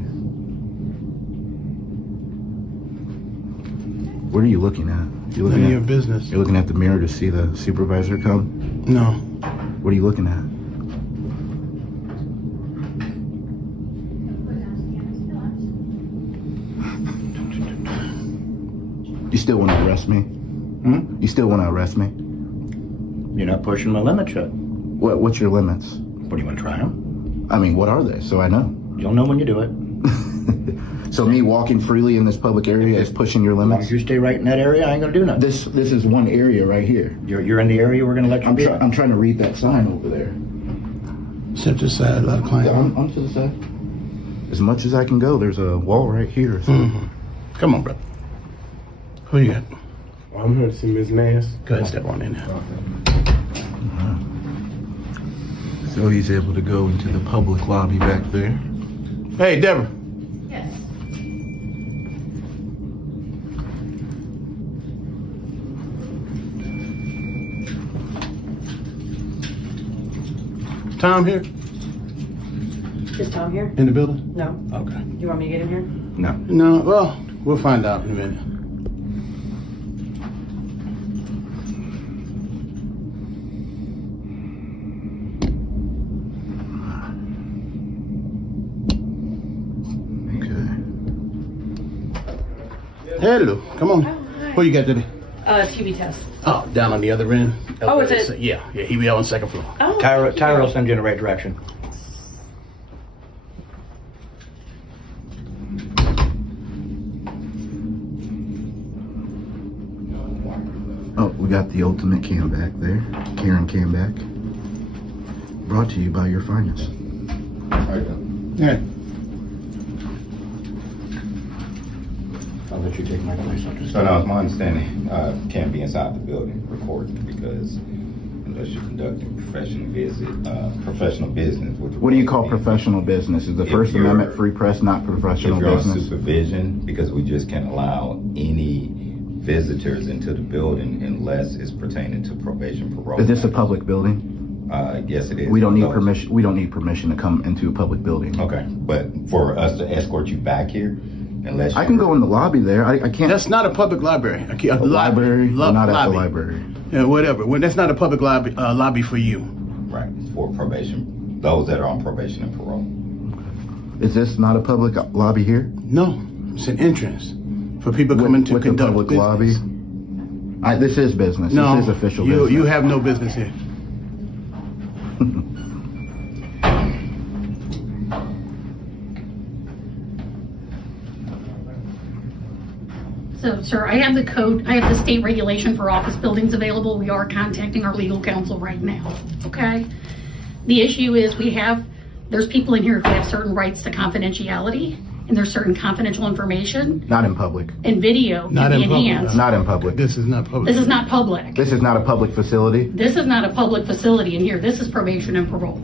What are you looking at? You None of your business. You're looking at the mirror to see the supervisor come? No. What are you looking at? You still want to arrest me? You still want to arrest me? You're not pushing my limits yet. What's your limits? What do you want to try them? I mean, what are they? So I know. You'll know when you do it. So me walking freely in this public area is pushing your As long limits? as you stay right in that area, I ain't gonna do nothing. This is one area right here. You're in the area we're gonna let you be. I'm trying to read that sign over there. Step to the side, let a client. Yeah, I'm to the side. As much as I can go, there's a wall right here. So. Come on, brother. Who you got? I'm here to see Ms. Nance. Go ahead, step on in there. So he's able to go into the public lobby back there. Hey, Deborah. Yes. Tom here? Is Tom here? In the building? No. Okay. Do you want me to get him here? No. No, well, we'll find out in a minute. Hello, come on. What you got today? TB test. Oh, down on the other end. Oh, is it? Yeah, he be on the second floor. Oh. Tyra will send you in the right direction. Oh, we got the ultimate cam back there. Karen cam back. Brought to you by your finest. Yeah. I'll let you take my place. So now it's my understanding, can't be inside the building recording because unless you're conducting professional business. What do you call professional business? Is the First Amendment free press not professional if you're business? on supervision, because we just can't allow any visitors into the building unless it's pertaining to probation, parole. Is this a public building? Yes, it is. We don't need permission. We don't need permission to come into a public building. Okay, but for us to escort you back here, unless I can go in the lobby there. I can't. That's not a public library. A library? We're not at the library. Yeah, whatever. Well, that's not a public lobby for you. Right, it's for probation, those that are on probation and parole. Is this not a public lobby here? No, it's an entrance for people coming to conduct public business. lobby. This is business. No, this is official business. You have no business here. So, sir, I have the code, I have the state regulation for office buildings available. We are contacting our legal counsel right now, okay? The issue is there's people in here who have certain rights to confidentiality, and there's certain confidential information Not in public. and video can be enhanced. Not in public. This is not public. This is not public. This is not a public facility. This is not a public facility in here. This is probation and parole.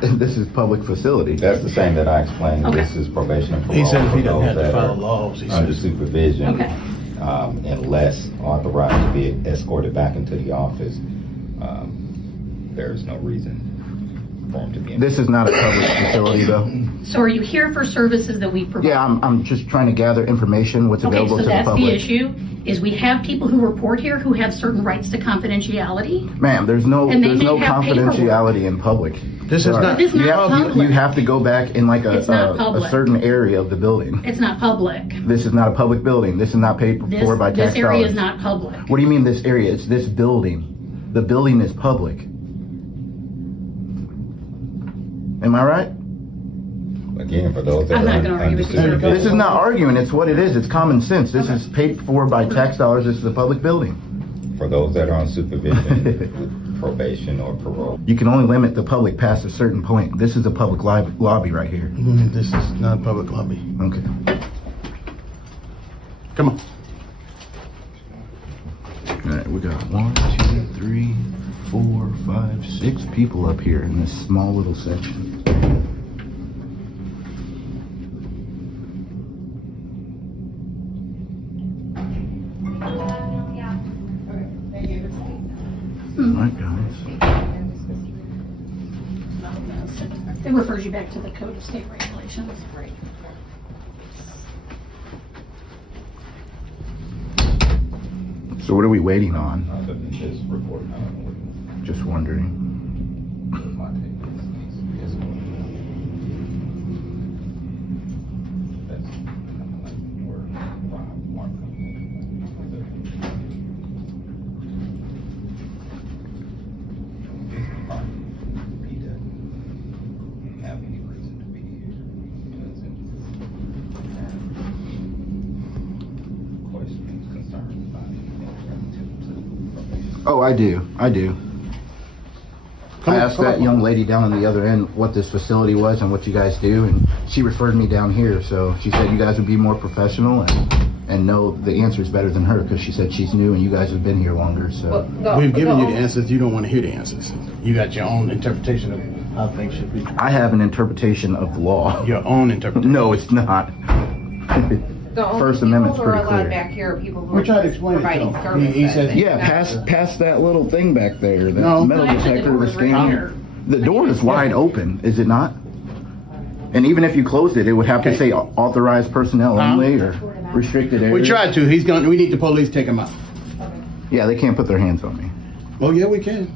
This is public facility. That's the same that I explained. Okay. This is probation and parole. He said if he for doesn't those have to that follow are laws, he under said. supervision, Okay. Unless authorized to be escorted back into the office, there is no reason for him to be in. This is not a public facility, though. So are you here for services that we provide? Yeah, I'm just trying to gather information, what's Okay, available so to the that's public. the issue, is we have people who report here who have certain rights to confidentiality. Ma'am, there's no And they may have confidentiality in public. This is Sorry. not. This is not public. You have to go back in like It's not a public. certain area of the building. It's not public. This is not a public building. This is not paid for by tax This area dollars. is not public. What do you mean this area? It's this building. The building is public. Am I right? Again, for those that I'm not are gonna argue under with you, sir. supervision. This is not arguing. It's what it is. It's common sense. This is paid for by tax dollars. This is a public building. For those that are on supervision with probation or parole. You can only limit the public past a certain point. This is a public lobby right here. This is not a public lobby. Okay. Come on. All right, we got 1, 2, 3, 4, 5, 6 people up here in this small little section. All right, guys. It refers you back to the Code of State Regulations. Right. So what are we waiting on? Other than this report, I don't know what Just wondering. my take is. That's kind of like where Mark comes in. He doesn't have any reason to be here. He doesn't have questions, concerns about anything relative to probation. Oh, I do. I asked that young lady down on the other end what this facility was and what you guys do, and she referred me down here. So she said you guys would be more professional, and and no, the answer is better than her because she said she's new and you guys have been here longer. So We've given you the answers. You don't want to hear the answers. You got your own interpretation of how things should be. I have an interpretation of the law. Your own interpretation. No, it's not. First Amendment's pretty clear. Back here are people who We are tried to explain it to providing him. services. He said, Yeah, past that little thing back there, that No. metal detector, the scanner. The door is wide open, is it not? And even if you closed it, it would have to say authorized personnel only or restricted area. we tried to. We need the police to take him out. Yeah, they can't put their hands on me. Oh, yeah, we can.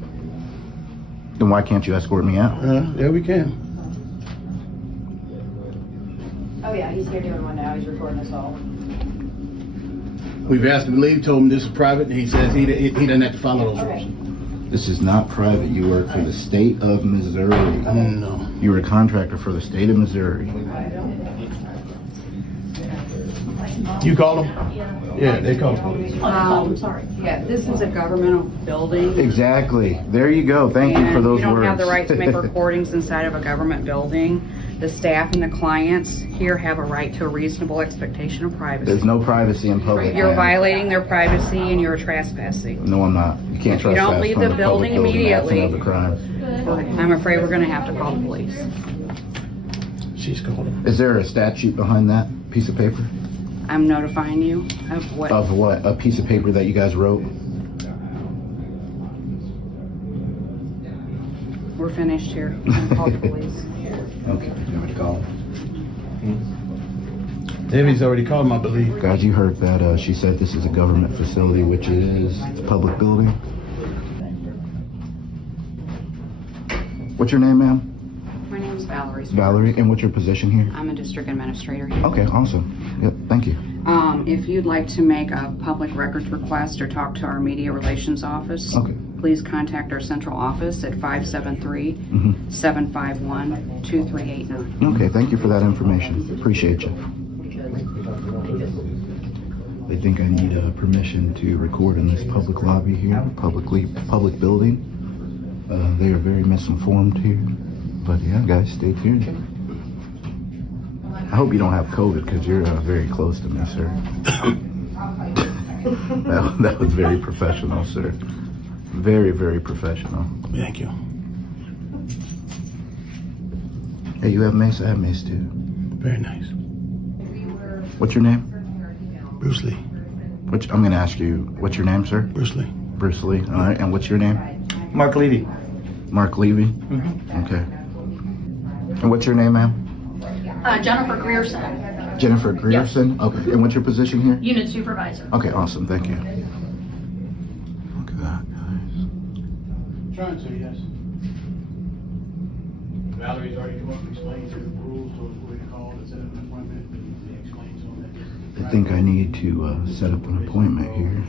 Then why can't you escort me out? Yeah, we can. Oh yeah, he's here doing one now. He's recording us all. We've asked him to leave, told him this is private, and he says he doesn't have to follow those rules. This is not private. You work for the state of Missouri. No. You're a contractor for the state of Missouri. You called them? Yeah, they called the police. Sorry. Yeah, this is a governmental building. Exactly. There you go. Thank you for those You don't words. have the right to make recordings inside of a government building. The staff and the clients here have a right to a reasonable expectation of privacy. There's no privacy in public. You're land. violating their privacy and you're trespassing. No, I'm not. You can't If you trespass don't leave from the a public building building. That's immediately, another crime. I'm afraid we're going to have to call the police. She's called him. Is there a statute behind that piece of paper? I'm notifying you of what? Of what? A piece of paper that you guys wrote? We're finished here. I'm gonna call the police. Okay. You want me to call him? Debbie's already called him, I believe. Guys, you heard that. She said this is a government facility, which it is. It's a public building. What's your name, ma'am? My name's Valerie. Valerie. And what's your position here? I'm a district administrator here. Okay, awesome. Yep, thank you. If you'd like to make a public records request or talk to our media relations office, Okay. please contact our central office at 573-751-2389. Okay, thank you for that information. Appreciate you. They think I need permission to record in this public lobby here, public building. They are very misinformed here. But yeah, guys, stay tuned. I hope you don't have COVID because you're very close to me, sir. that was very professional, sir. Very, very professional. Thank you. Hey, you have mace? I have mace too. Very nice. What's your name? Bruce Lee. I'm going to ask you, what's your name, sir? Bruce Lee. Bruce Lee. All right, and what's your name? Mark Levy. Mark Levy? Mm-hmm. Okay. And what's your name, ma'am? Jennifer Grierson, Jennifer Grierson? Yes. Okay, and what's your position here? Unit Supervisor. Okay, awesome, thank you. Look at that, guys. Trying to, yes. Valerie's already come up and explained to the rules, so we called and set up an appointment. They explained to them that I think I need to set up an appointment here.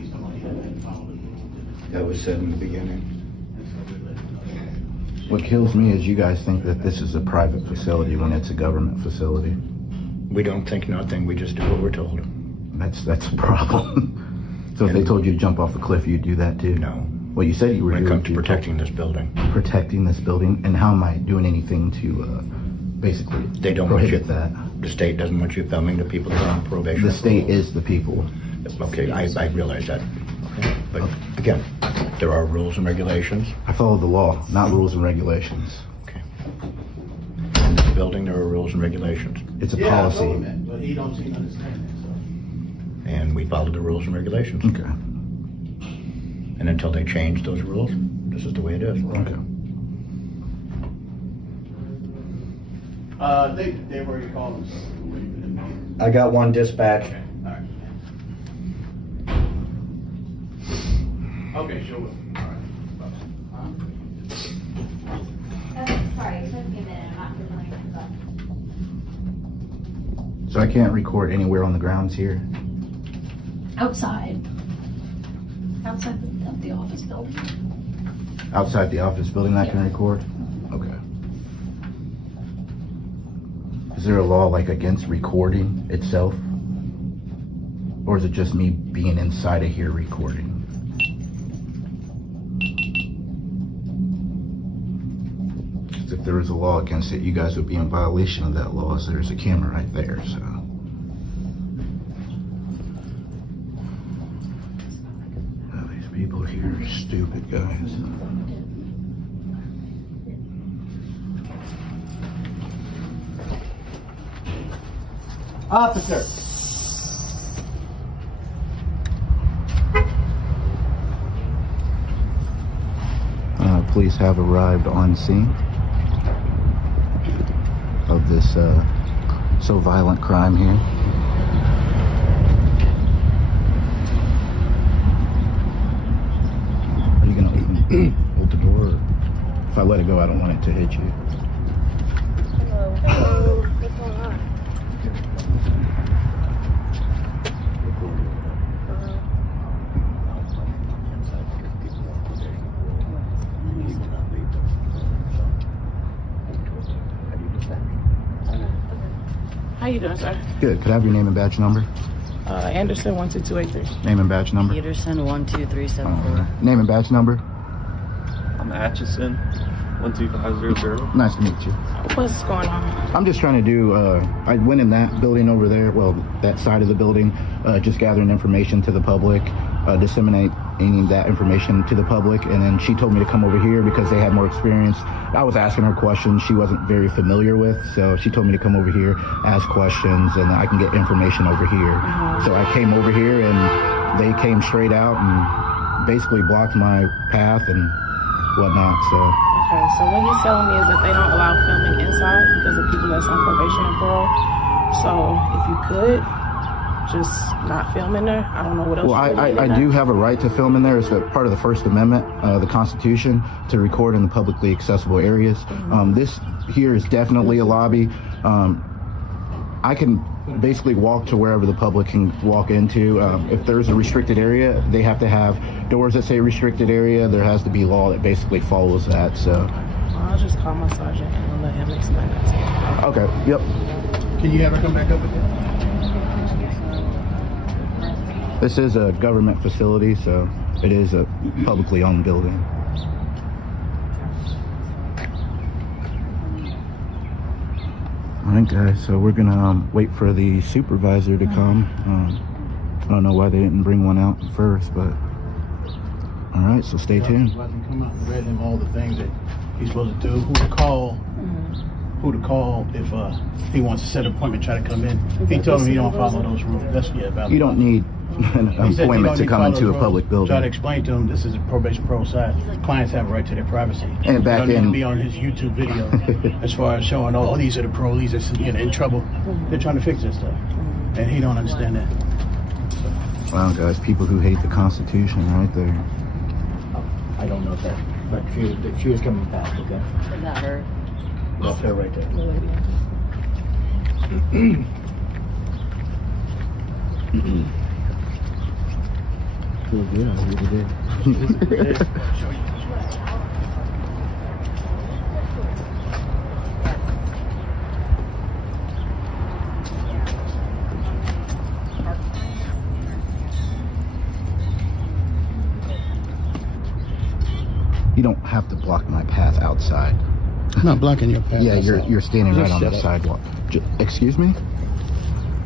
That was said in the beginning. What kills me is you guys think that this is a private facility when it's a government facility. We don't think nothing, we just do what we're told. That's a problem. So if they told you to jump off a cliff, you'd do that too? No. Well, you said you were When it doing comes to protecting this building. protecting this building, and how am I doing anything to basically They don't want you, prohibit that? the state doesn't want you filming the people that are on probation. The state is the people. Okay, I realize that. Okay. But again, there are rules and regulations. I follow the law, not rules and regulations. Okay. In this building, there are rules and regulations. It's a policy. But he don't seem to understand that, so. And we follow the rules and regulations. Okay. And until they change those rules, this is the way it is. Okay. They've already called us. I got one dispatch. Okay, sure. Sorry, it took me a minute. I'm not familiar with that. So I can't record anywhere on the grounds here? Outside of the office building. Outside the office building I can record? Okay. Is there a law like against recording itself? Or is it just me being inside of here recording? Because if there was a law against it, you guys would be in violation of that law, as there's a camera right there, so. here is stupid, guys. Officer. Police have arrived on scene of this so violent crime here. Are you gonna hold the door? If I let it go, I don't want it to hit you. Hello. What's going on? How you doing, sir? Good. Could I have your name and badge number? Anderson 12283. Name and badge number. Peterson 12374. Name and badge number. I'm Atchison 12500. Nice to meet you. What's going on? I'm just trying to do, I went in that building over there, well, that side of the building, just gathering information to the public, disseminating that information to the public, and then she told me to come over here because they had more experience. I was asking her questions she wasn't very familiar with, so she told me to come over here, ask questions, and I can get information over here. So I came over here, and they came straight out and basically blocked my path and whatnot, so. Okay, so what he's telling me is that they don't allow filming inside because of people that's on probation and parole. So if you could just not film in there, I don't know what else. Well, I do have a right to film in there. It's a part of the First Amendment, the Constitution, to record in the publicly accessible areas. This here is definitely a lobby. I can basically walk to wherever the public can walk into. If there's a restricted area, they have to have doors that say restricted area. There has to be law that basically follows that. So I'll just call my sergeant and I'll let him explain that to you. okay, yep. Can you have her come back up again? This is a government facility, so it is a publicly owned building. All right, guys, so we're gonna wait for the supervisor to come. I don't know why they didn't bring one out first, but all right, so stay tuned. Come out and read him all the things that he's supposed to do, who to call if he wants to set an appointment, try to come in. He told me he don't follow those rules. That's valid. You don't need an appointment to come into a public building. Try to explain to him this is a probation parole side. Clients have a right to their privacy. And back you don't in need to be on his YouTube video as far as showing, oh, these are the parolees that's in trouble. They're trying to fix this stuff, and he don't understand that. Wow, guys, people who hate the Constitution, right there. I don't know that, but she was coming past. Okay. Not her. That's her right there. Feel good out here today. You don't have to block my path outside. I'm not blocking your path. Yeah, you're standing right on the sidewalk. Excuse me?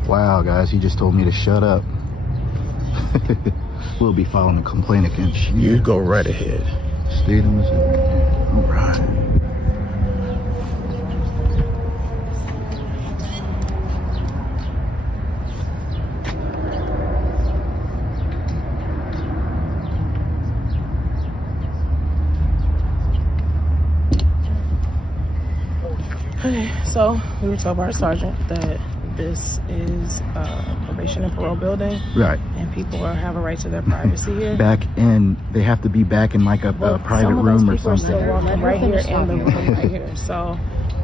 Wow, guys, he just told me to shut up. We'll be filing a complaint against you. You go right ahead. State of Missouri. All right. Okay, so we were told by our sergeant that this is a probation and parole building. Right. And people have a right to their privacy here. They have to be back in like a private room or something. Still walking right here in the room right here. So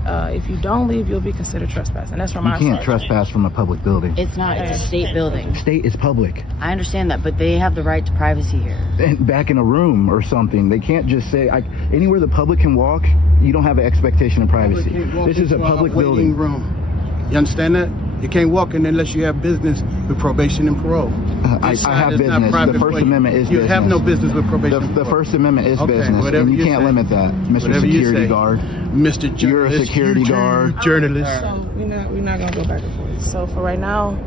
if you don't leave, you'll be considered trespassing. That's from our You can't sergeant. trespass from a public building. It's not. It's a state building. State is public. I understand that, but they have the right to privacy here. And back in a room or something. They can't just say, anywhere the public can walk, you don't have an expectation of privacy. This is a public building. Room. You understand that? You can't walk in unless you have business with probation and parole. I have business. The First Amendment is business. You have no business with probation. The First Amendment is Okay, business, whatever and you you can't say. limit that, Mr. Whatever you Security say. Guard. Mr. Journalist, You're a security YouTube guard. journalist. So we're not gonna go back and forth. So for right now,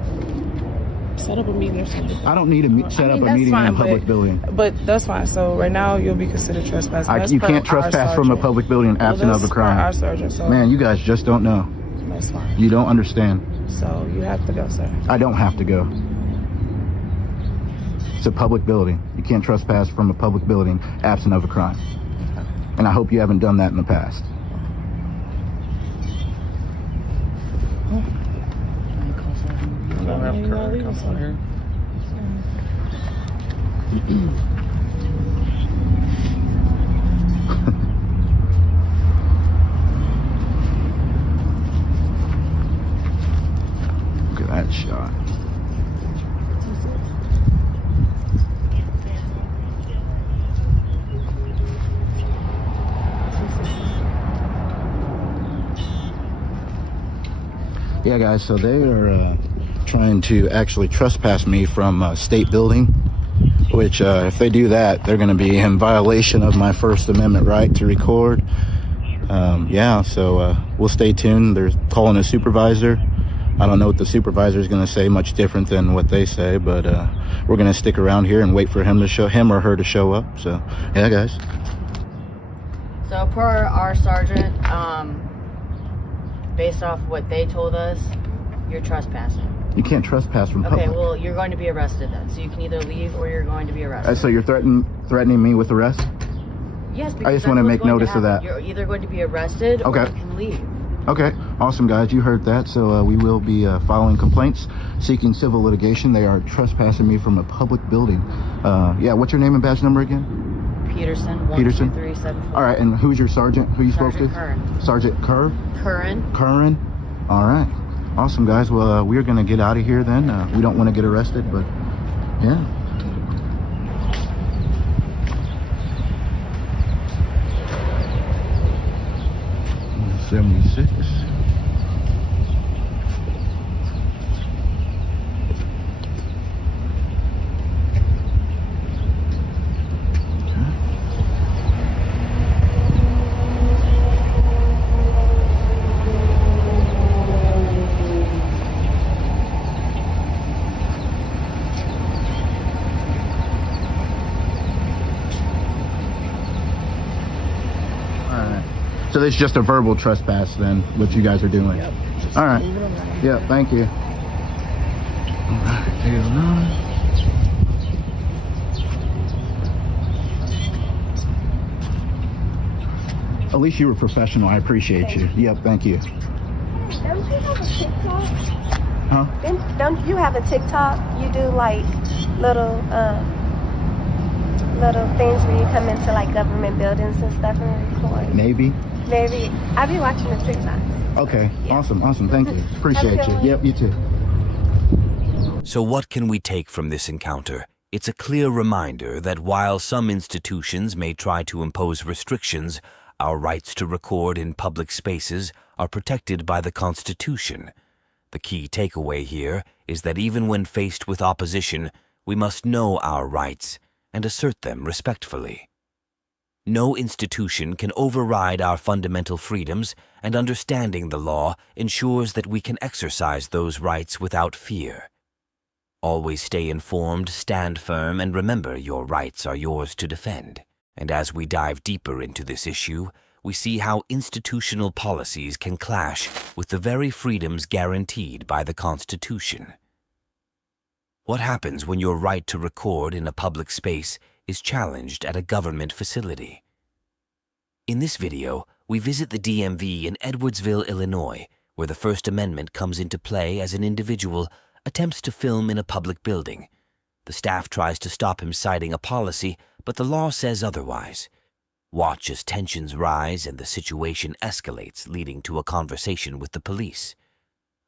set up a meeting or something. I don't need to set up a meeting in a public building. But that's fine. So right now you'll be considered trespassing. You can't trespass from a public building absent of a crime. Our sergeant, so man, you guys just don't know. that's fine. You don't understand. So you have to go, sir. I don't have to go. It's a public building. You can't trespass from a public building absent of a crime. And I hope you haven't done that in the past. Look at that shot. Yeah, guys, so they are trying to actually trespass me from a state building, which if they do that, they're going to be in violation of my First Amendment right to record. Yeah, so we'll stay tuned. They're calling a supervisor. I don't know what the supervisor is going to say, much different than what they say, but we're going to stick around here and wait for him or her to show up. So, yeah, guys. So per our sergeant, based off what they told us, you're trespassing. You can't trespass from public. Okay, well, you're going to be arrested then. So you can either leave or you're going to be arrested. So you're threatening me with arrest? Yes, because I just want to make notice of that. You're either going to be arrested or you can leave. Okay, awesome, guys. You heard that. So we will be filing complaints, seeking civil litigation. They are trespassing me from a public building. Yeah, what's your name and badge number again? Peterson, 12374. All right, and who's your sergeant? Who you spoke to? Sergeant Curran. Curran. All right. Awesome, guys. Well, we're going to get out of here then. We don't want to get arrested, but yeah. $76. So this is just a verbal trespass then, what you guys are doing? Yep. All right. Yeah, thank you. All right, at least you were professional. I appreciate you. Yep, thank you. Don't you have a TikTok? Huh? Don't you have a TikTok? You do like little things where you come into like government buildings and stuff and record. Maybe. I be watching the TikToks. Okay, yeah. Awesome. Thank you. Appreciate you. Yep, you too. So what can we take from this encounter? It's a clear reminder that while some institutions may try to impose restrictions, our rights to record in public spaces are protected by the Constitution. The key takeaway here is that even when faced with opposition, we must know our rights and assert them respectfully. No institution can override our fundamental freedoms, and understanding the law ensures that we can exercise those rights without fear. Always stay informed, stand firm, and remember your rights are yours to defend. And as we dive deeper into this issue, we see how institutional policies can clash with the very freedoms guaranteed by the Constitution. What happens when your right to record in a public space is challenged at a government facility? In this video, we visit the DMV in Edwardsville, Illinois, where the First Amendment comes into play as an individual attempts to film in a public building. The staff tries to stop him citing a policy, but the law says otherwise. Watch as tensions rise and the situation escalates, leading to a conversation with the police.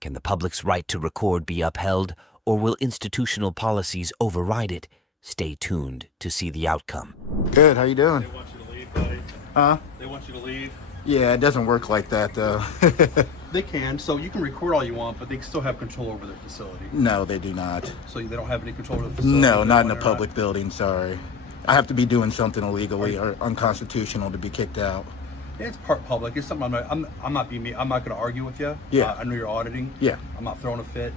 Can the public's right to record be upheld, or will institutional policies override it? Stay tuned to see the outcome. Good, how you doing? They want you to leave, buddy. Huh? They want you to leave. Yeah, it doesn't work like that though. They can, so you can record all you want, but they still have control over their facility. No, they do not. So they don't have any control over the facility? No, not in a public building, sorry. I have to be doing something illegally or unconstitutional to be kicked out. Yeah, it's part public. It's something I'm not going to argue with you. Yeah. I know you're auditing. Yeah. I'm not throwing a fit.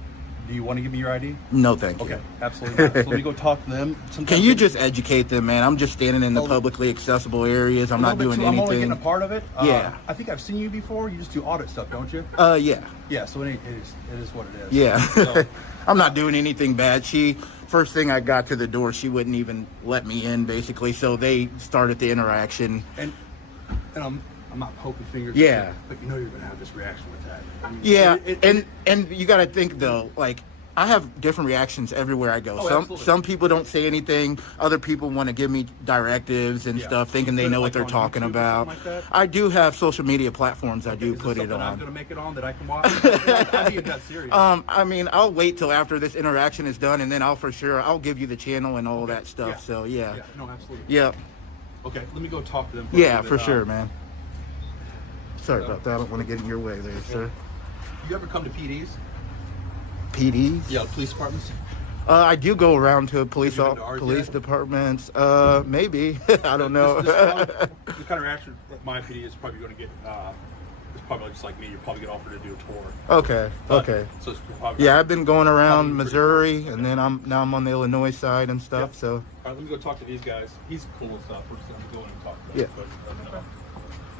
Do you want to give me your ID? No, thank you. Okay, absolutely not. So let me go talk to them. Can you just educate them, man? I'm just standing in the publicly accessible areas. I'm not doing anything. I'm only getting a part of it. Yeah. I think I've seen you before. You just do audit stuff, don't you? Yeah. Yeah, so it is what it is. Yeah. So, I'm not doing anything bad. First thing I got to the door, she wouldn't even let me in, basically. So they started the interaction. And I'm not poking fingers. Yeah. But you know you're going to have this reaction with that. I mean, Yeah, and you got to think, though, like, I have different reactions everywhere I go. Some people don't say anything. Other people want to give me directives and stuff, thinking they know what they're talking about. Like I do have social media platforms I do put it on. I'm going to make it on that I can watch. I'm being that serious. I mean, I'll wait till after this interaction is done, and then I'll give you the channel and all that stuff. Yeah. So yeah. No, absolutely. Yeah. Okay, let me go talk to them. Yeah, for sure, man. Sorry about that. I don't want to get in your way there, sir. You ever come to PDs? PDs? Yeah, police departments. I do go around to police departments. Maybe. I don't know. The kind of reaction that my PD is probably going to get. It's probably just like me. You're probably get offered to do a tour. Okay. Okay. So it's probably, yeah, I've been going around Missouri, and then now I'm on the Illinois side and stuff. So. All right, let me go talk to these guys. He's cool and stuff. We're just going to go in and talk to them. Yeah.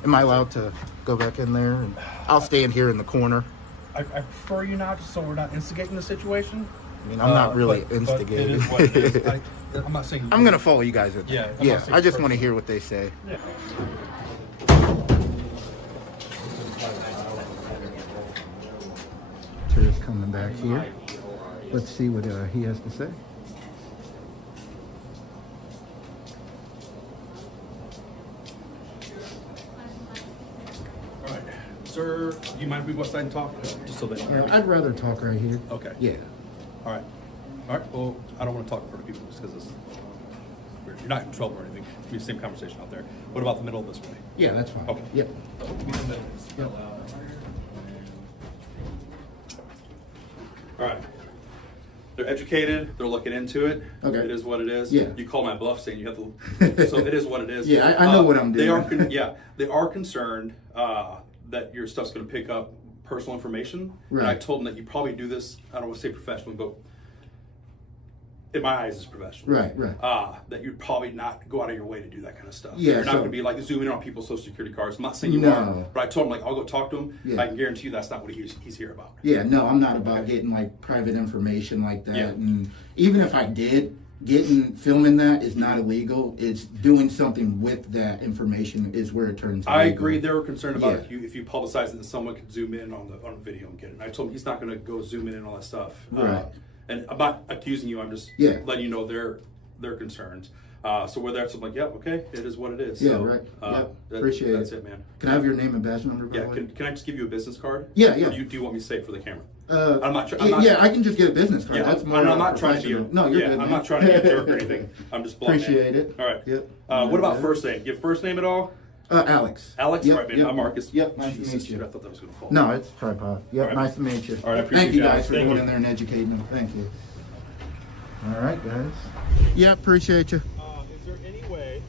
Am I allowed to go back in there? And I'll stand here in the corner. I prefer you not, just so we're not instigating the situation. I mean, I'm not really instigating. It is what it is. I'm not saying. I'm gonna follow you guys in. Yeah. Yeah. I just want to hear what they say. Yeah. Terry's coming back here. Let's see what he has to say. Sir, do you mind if we go outside and talk? Just so that I'd rather talk right here. Okay. Yeah. All right. All right. Well, I don't want to talk in front of people just because you're not in trouble or anything. It'll be the same conversation out there. What about the middle of this way? Yeah, that's fine. Okay. Yep. Yep. All right. They're educated. They're looking into it. Okay. It is what it is. Yeah. You call my bluff saying you have to. So it is what it is. Yeah, I know what I'm doing. They are concerned that your stuff's going to pick up personal information. Right. And I told them that you probably do this. I don't want to say professionally, but in my eyes, it's professional. Right. Right. That you'd probably not go out of your way to do that kind of stuff. Yeah, You're not going to be like zooming in on people's social security cards. I'm not saying you are, but I told him, like, I'll go talk to him. Yeah. I can guarantee you that's not what he's here about. Yeah, no, I'm not about getting like private information like that. Yeah. And even if I did, filming that is not illegal. It's doing something with that information is where it turns illegal. I agree. They were concerned about if you publicize it, that someone could zoom in on the video and get it. And I told him he's not going to go zoom in and all that stuff. Right. And I'm not accusing you. I'm just letting you know their concerns. So where that's, I'm like, okay, it is what it is. Yeah, so, right. Appreciate that's it, man. Can I have your name and badge number? Yeah. Can I just give you a business card? Yeah. Or do you want me to say it for the camera? I'm not. I can just get a business card. Yeah, That's more. I'm not trying to be. No, you're good. I'm not trying to be a jerk or anything. I'm just blunt. Appreciate it. All right. Yep. What about first name? Give first name at all? Alex. Alex. Yep, All right, man. yep. I'm Marcus. Yep. Nice to meet you. Dude, I thought that was going to fall. No, it's tripod. Yep. Right. Nice to meet you. All right. I appreciate Thank you guys for Thank going you. in there and educating them. Thank you. All right, guys. Yeah, appreciate you. Is there any way,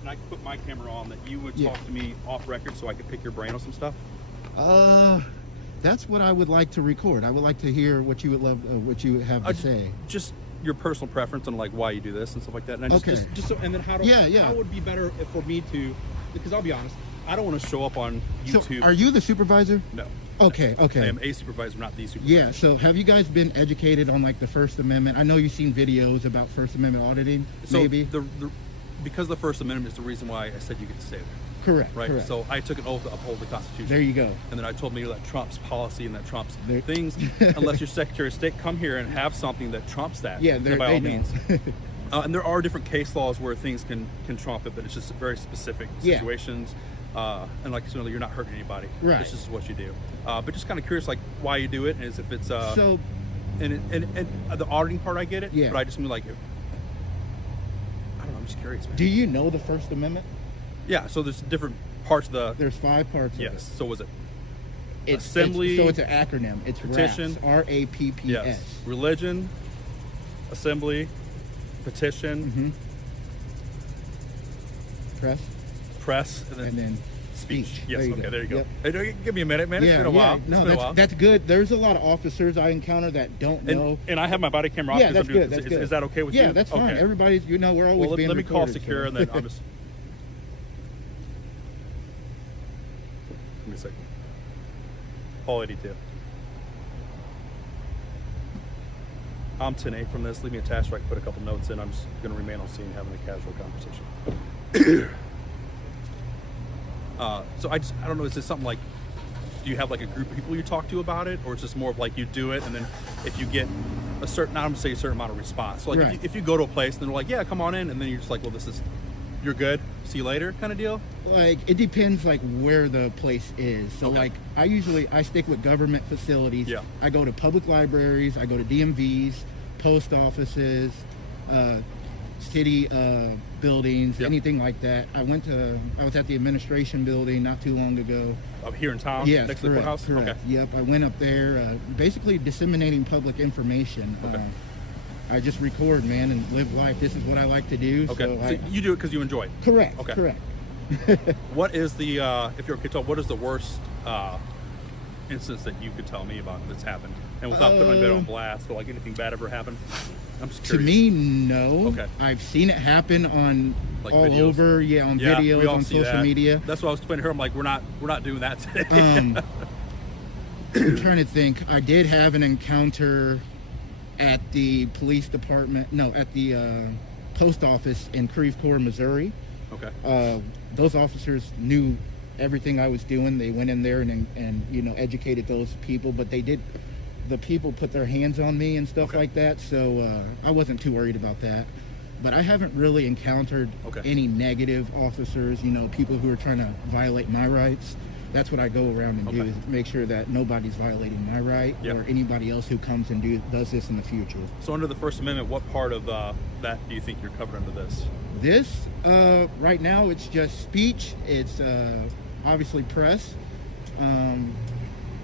and I could put my camera on, that you would talk to me off record so I could pick your brain on some stuff? That's what I would like to record. I would like to hear what you would love, what you have to say. Just your personal preference on like why you do this and stuff like that. And I just so, and then how would be better for me to, because I'll be honest, I don't want to show up on YouTube. So, are you the supervisor? No. Okay. I am a supervisor, not the supervisor. Yeah. So, have you guys been educated on like the First Amendment? I know you've seen videos about First Amendment auditing. So maybe because the First Amendment is the reason why I said you get to stay there. Correct. Right. Correct. So I took an oath to uphold the Constitution. There you go. And then I told me that Trump's policy and that Trump's things, unless your Secretary of State come here and have something that trumps that. Yeah, by all means. know. And there are different case laws where things can trump it, but it's just very specific situations. And like you know, you're not hurting anybody. Right. This is what you do. But just kind of curious, like why you do it, and as if it's so. And the auditing part, I get it. Yeah. But I just mean like, I don't know. I'm just curious, man. Do you know the First Amendment? Yeah. So there's different parts of the. There's 5 parts. Yes. Of it. So was it? Assembly. So it's an acronym. It's petition. RAPPS. Yes. Religion. Assembly. Petition. Press. And then Speech. Yes. There you Okay. go. There you go. Yep. Hey, give me a minute, man. It's been a while. No, it's been a while. that's good. There's a lot of officers I encounter that don't know. And I have my body camera off. Yeah, that's good. That's good. Is that okay with you? Yeah, that's fine. Okay. Everybody's, we're always being let me call recorded, secure, so. and then I'm just. Give me a second. All 82. I'm 10-8 from this. Leave me attached so I can put a couple notes in. I'm just going to remain on scene having a casual conversation. So I don't know, is this something like, do you have like a group of people you talk to about it, or it's just more of like you do it and then if you get a certain, I'm gonna say a certain amount of response. So like Right. if you go to a place and they're like, yeah, come on in, and then you're just like, well, you're good, see you later kind of deal? Like, it depends like where the place is. So Okay. like I stick with government facilities. Yeah. I go to public libraries, I go to DMVs, post offices, city buildings, anything like that. I was at the administration building not too long ago. Up here in town? Yes, Next to the courthouse? correct. Okay. Yep, I went up there, basically disseminating public information. Okay. I just record, man, and live life. This is what I like to do. Okay, So so you do it because you enjoy it? Correct, Okay. correct. What is the, if you're okay to tell, what is the worst instance that you could tell me about that's happened? And without putting my bed on blast, or like anything bad ever happened? I'm just To curious. me, no. Okay. I've seen it happen on Like all videos? over, on we videos, all on see social that. media. That's what I was explaining to her. I'm like, we're not doing that today. I'm trying to think. I did have an encounter at the police department, at the post office in Creve Coeur, Missouri. Okay. Those officers knew everything I was doing. They went in there and educated those people, but the people put their hands on me and stuff like that, so I wasn't too worried about that. But I haven't really encountered any negative officers, people who are trying to violate my rights. That's what I go around and do, is make sure that nobody's violating my right or anybody else who comes and does this in the future. So under the First Amendment, what part of that do you think you're covered under this? This, right now, it's just speech. It's obviously press.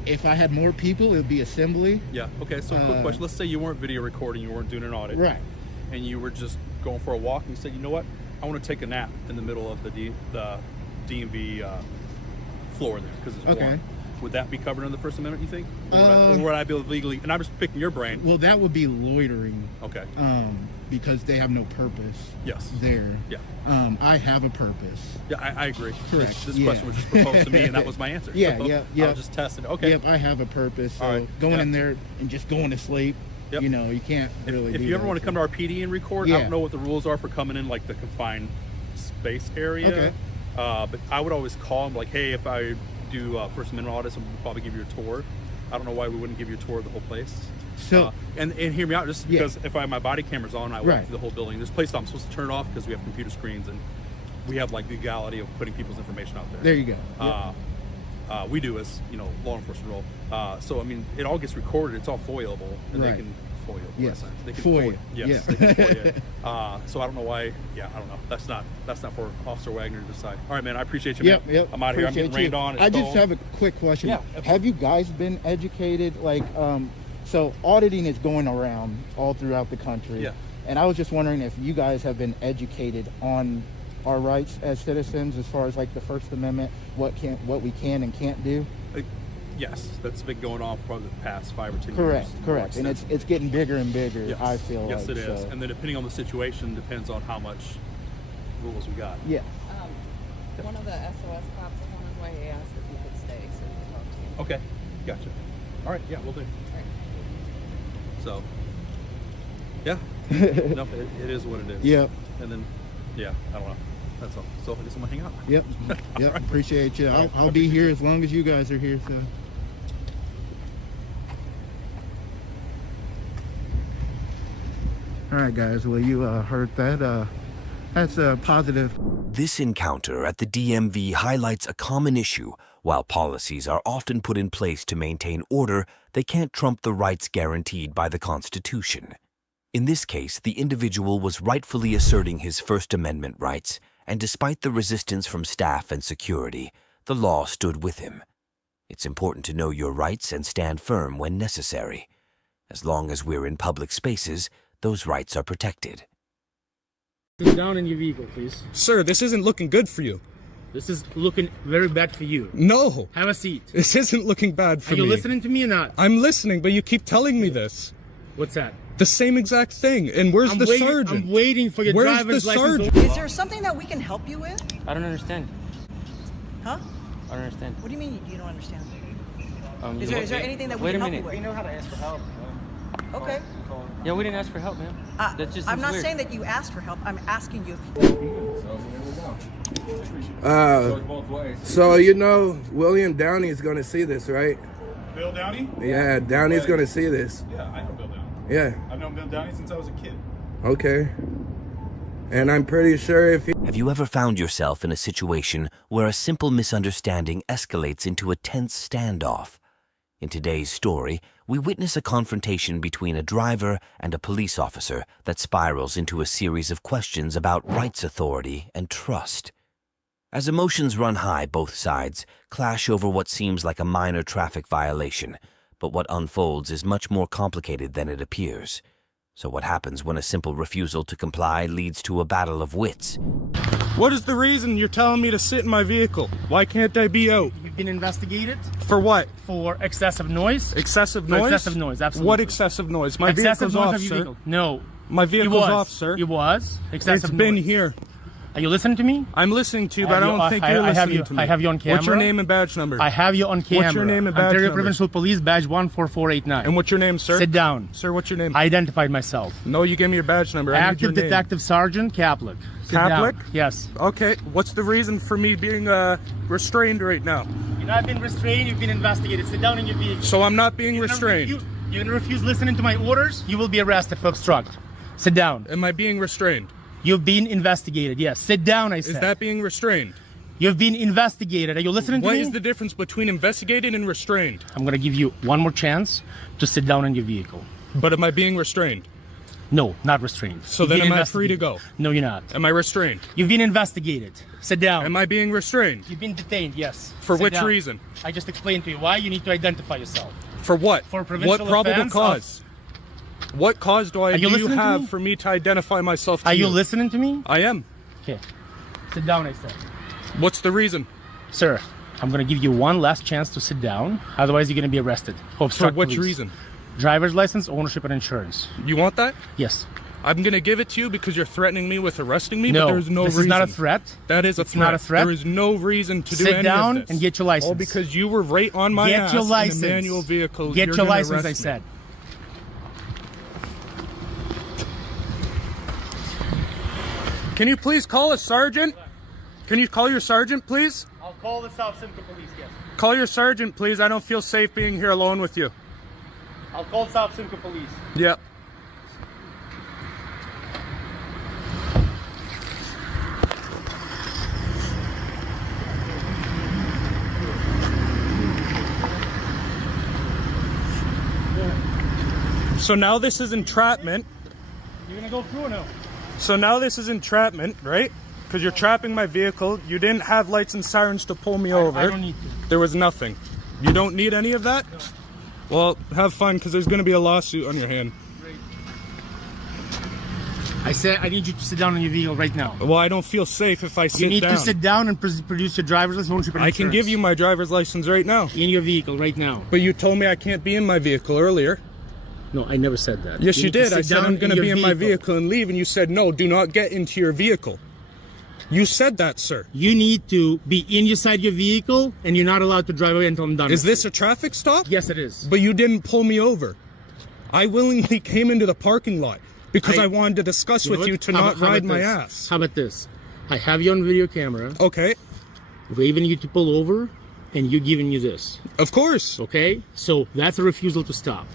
If I had more people, it would be assembly. Yeah. Okay. So quick question. Let's say you weren't video recording, you weren't doing an audit. Right. And you were just going for a walk and you said, you know what? I want to take a nap in the middle of the DMV floor there because it's warm. Would that be covered under the First Amendment, you think? Or would I be able to legally, and I'm just picking your brain. Well, that would be loitering. Okay. Because they have no purpose. Yes. There. Yeah. I have a purpose. Yeah, I agree. Correct. This question was just proposed to me, and that was my answer. Yeah, so yeah. I was just testing it. Okay. Yep, I have a purpose. So All right. going in there and just going to sleep, you can't really If do you ever that. want to come to our PD and record, I don't know what the rules are for coming in like the confined space area. Okay. But I would always call them like, hey, if I do First Amendment audits, I'm probably give you a tour. I don't know why we wouldn't give you a tour of the whole place. So and hear me out, just because if I have my body cameras on, I walk Right. through the whole building. There's places I'm supposed to turn it off because we have computer screens and we have like legality of putting people's information out there. There you go. We do as law enforcement role. So I mean, it all gets recorded. It's all foilable, and Right. they can foil. Yes. They can Foil. Yes. Yeah. They can foil it. So I don't know why. Yeah, I don't know. That's not for Officer Wagner to decide. All right, man. I appreciate you, man. Yep. I'm out of here. I'm getting Appreciate rained you. on. It's I just cold. have a quick question. Yeah, Have you guys been educated? So auditing is going around all throughout the country. Yeah. And I was just wondering if you guys have been educated on our rights as citizens, as far as like the First Amendment, what we can and can't do. Yes, that's been going on for probably the past 5 or 10 years. Correct. And it's getting bigger and bigger. Yes. I feel yes, like. it is. So. And then depending on the situation, depends on how much rules we got. Yeah. One of the SOS cops was on his way. He asked if he could stay, so he could talk to you. Okay, gotcha. All right, yeah, we'll do. So, yeah, no, it is what it is. Yep. And then, yeah, I don't know. That's all. So I guess I'm gonna hang out. Yep. Yep. Right. Appreciate you. All right. I'll be here as long as you guys are here. So. All right, guys. Well, you heard that. That's a positive. This encounter at the DMV highlights a common issue. While policies are often put in place to maintain order, they can't trump the rights guaranteed by the Constitution. In this case, the individual was rightfully asserting his First Amendment rights, and despite the resistance from staff and security, the law stood with him. It's important to know your rights and stand firm when necessary. As long as we're in public spaces, those rights are protected. Sit down in your vehicle, please. Sir, this isn't looking good for you. This is looking very bad for you. No. Have a seat. This isn't looking bad for me. Are you me. listening to me or not? I'm listening, but you keep telling me this. What's that? The same exact thing. And where's the sergeant? I'm waiting for your driver's license. Is there something that we can help you with? I don't understand. Huh? I don't understand. What do you mean you don't understand? Is there anything that we can help you with? We know how to ask for help. Okay. Yeah, we didn't ask for help, man. That just I'm not weird. saying that you asked for help. I'm asking you if you... So you know William Downey is going to see this, right? Bill Downey? Yeah, Downey's going to see this. Yeah, I know Bill Downey. Yeah. I've known Bill Downey since I was a kid. Okay. And I'm pretty sure if he... Have you ever found yourself in a situation where a simple misunderstanding escalates into a tense standoff? In today's story, we witness a confrontation between a driver and a police officer that spirals into a series of questions about rights authority and trust. As emotions run high, both sides clash over what seems like a minor traffic violation, but what unfolds is much more complicated than it appears. So what happens when a simple refusal to comply leads to a battle of wits? What is the reason you're telling me to sit in my vehicle? Why can't I be out? You've been investigated. For what? For excessive noise. Excessive For noise? excessive noise, absolutely. What excessive noise? My excessive vehicle's noise off, of your sir. vehicle. No. My vehicle's off, sir. It was. Excessive It's been noise. here. Are you listening to me? I'm listening to you, but I don't think you're listening to me. I have you on camera. What's your name and badge number? I have you on camera. What's your name and badge Ontario number? Provincial Police badge 14489. And what's your name, sir? Sit down. Sir, what's your name? I identified myself. No, you gave me your badge number. I need Active your name. Detective Sergeant Kaplik. Sit Kaplik? down. Yes. Okay. What's the reason for me being restrained right now? You're not being restrained. You've been investigated. Sit down in your vehicle. So I'm not being restrained. You're gonna refuse listening to my orders. You will be arrested for obstruct. Sit down. Am I being restrained? You've been investigated. Yes. Sit down, I said. Is that being restrained? You've been investigated. Are you listening to me? What is the difference between investigated and restrained? I'm going to give you one more chance to sit down in your vehicle. But am I being restrained? No, not restrained. So then am I free to go? No, you're not. Am I restrained? You've been investigated. Sit down. Am I being restrained? You've been detained, yes. For Sit which down. reason? I just explained to you why you need to identify yourself. For what? For provincial what probable offense cause? What cause do you have me? for me to identify myself to Are you? you listening to me? I am. Okay. Sit down, I said. What's the reason? Sir, I'm going to give you one last chance to sit down. Otherwise, you're going to be arrested. For which police. reason? Driver's license, ownership, and insurance. You want that? Yes. I'm going to give it to you because you're threatening me with arresting me, No, but there's no this reason. is not a threat. That is a It's threat. not a threat. There is no reason to do Sit any down of this. and get your license. All because you were right on my Get ass your in license. a manual vehicle. Get you're your gonna license, arrest I me. said. Can you please call a sergeant? Can you call your sergeant, please? I'll call the South Simcoe Police, yes. Call your sergeant, please. I don't feel safe being here alone with you. I'll call South Simcoe Police. Yep. So now this is entrapment. You're gonna go through or no? So now this is entrapment, right? Because you're trapping my vehicle. You didn't have lights and sirens to pull me over. I don't need to. There was nothing. You don't need any of that? No. Well, have fun, because there's going to be a lawsuit on your hand. Great. I said I need you to sit down in your vehicle right now. Well, I don't feel safe if I sit down. You need to sit down and produce your driver's license, ownership, and I can insurance. give you my driver's license right now. In your vehicle right now. But you told me I can't be in my vehicle earlier. No, I never said that. Yes, you need to did. sit I said down I'm going to your be in my vehicle and leave, and you said, no, do not get into your vehicle. You said that, sir. You need to be inside your vehicle, and you're not allowed to drive away until I'm done. Is this a traffic stop? Yes, it is. But you didn't pull me over. I willingly came into the parking lot because I wanted to discuss with you to not ride my ass. How about this? I have you on video camera. Okay. Waving you to pull over, and you giving you this. Of course. Okay? So that's a refusal to stop.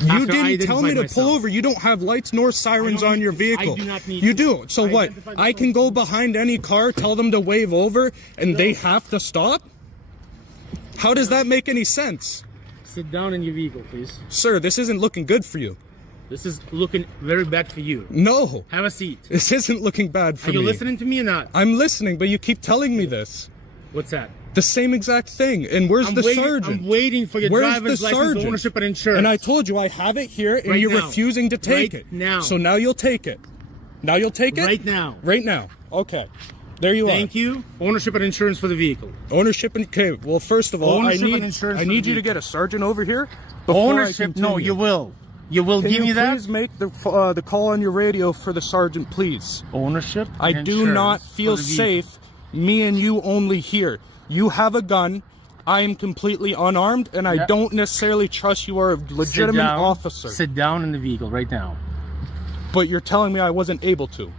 You didn't tell me to pull over. You don't have lights nor sirens on your vehicle. I do not need You do. So what? I can go behind any car, tell them to wave over, and they have to stop? How does that make any sense? Sit down in your vehicle, please. Sir, this isn't looking good for you. This is looking very bad for you. No. Have a seat. This isn't looking bad for me. Are you listening to me or not? I'm listening, but you keep telling me this. What's that? The same exact thing. And where's the sergeant? I'm waiting for your driver's license, ownership, and insurance. And I told you I have it here, and Right you're now. refusing to take Right it. now. So now you'll take it. Now you'll take it? Right now. Right now. Okay. There you are. Thank you. Ownership and insurance for the vehicle. Ownership and okay. Well, first of all, Ownership and insurance I for need the you to vehicle. get a sergeant over here. before I Ownership? No, continue. you will. You will Can give me you that. please make the call on your radio for the sergeant, please? Ownership. I and do not insurance feel for the vehicle. safe. Me and you only here. You have a gun. I am completely unarmed, and I don't necessarily trust you are a legitimate officer. Sit down in the vehicle right now. But you're telling me I wasn't able to.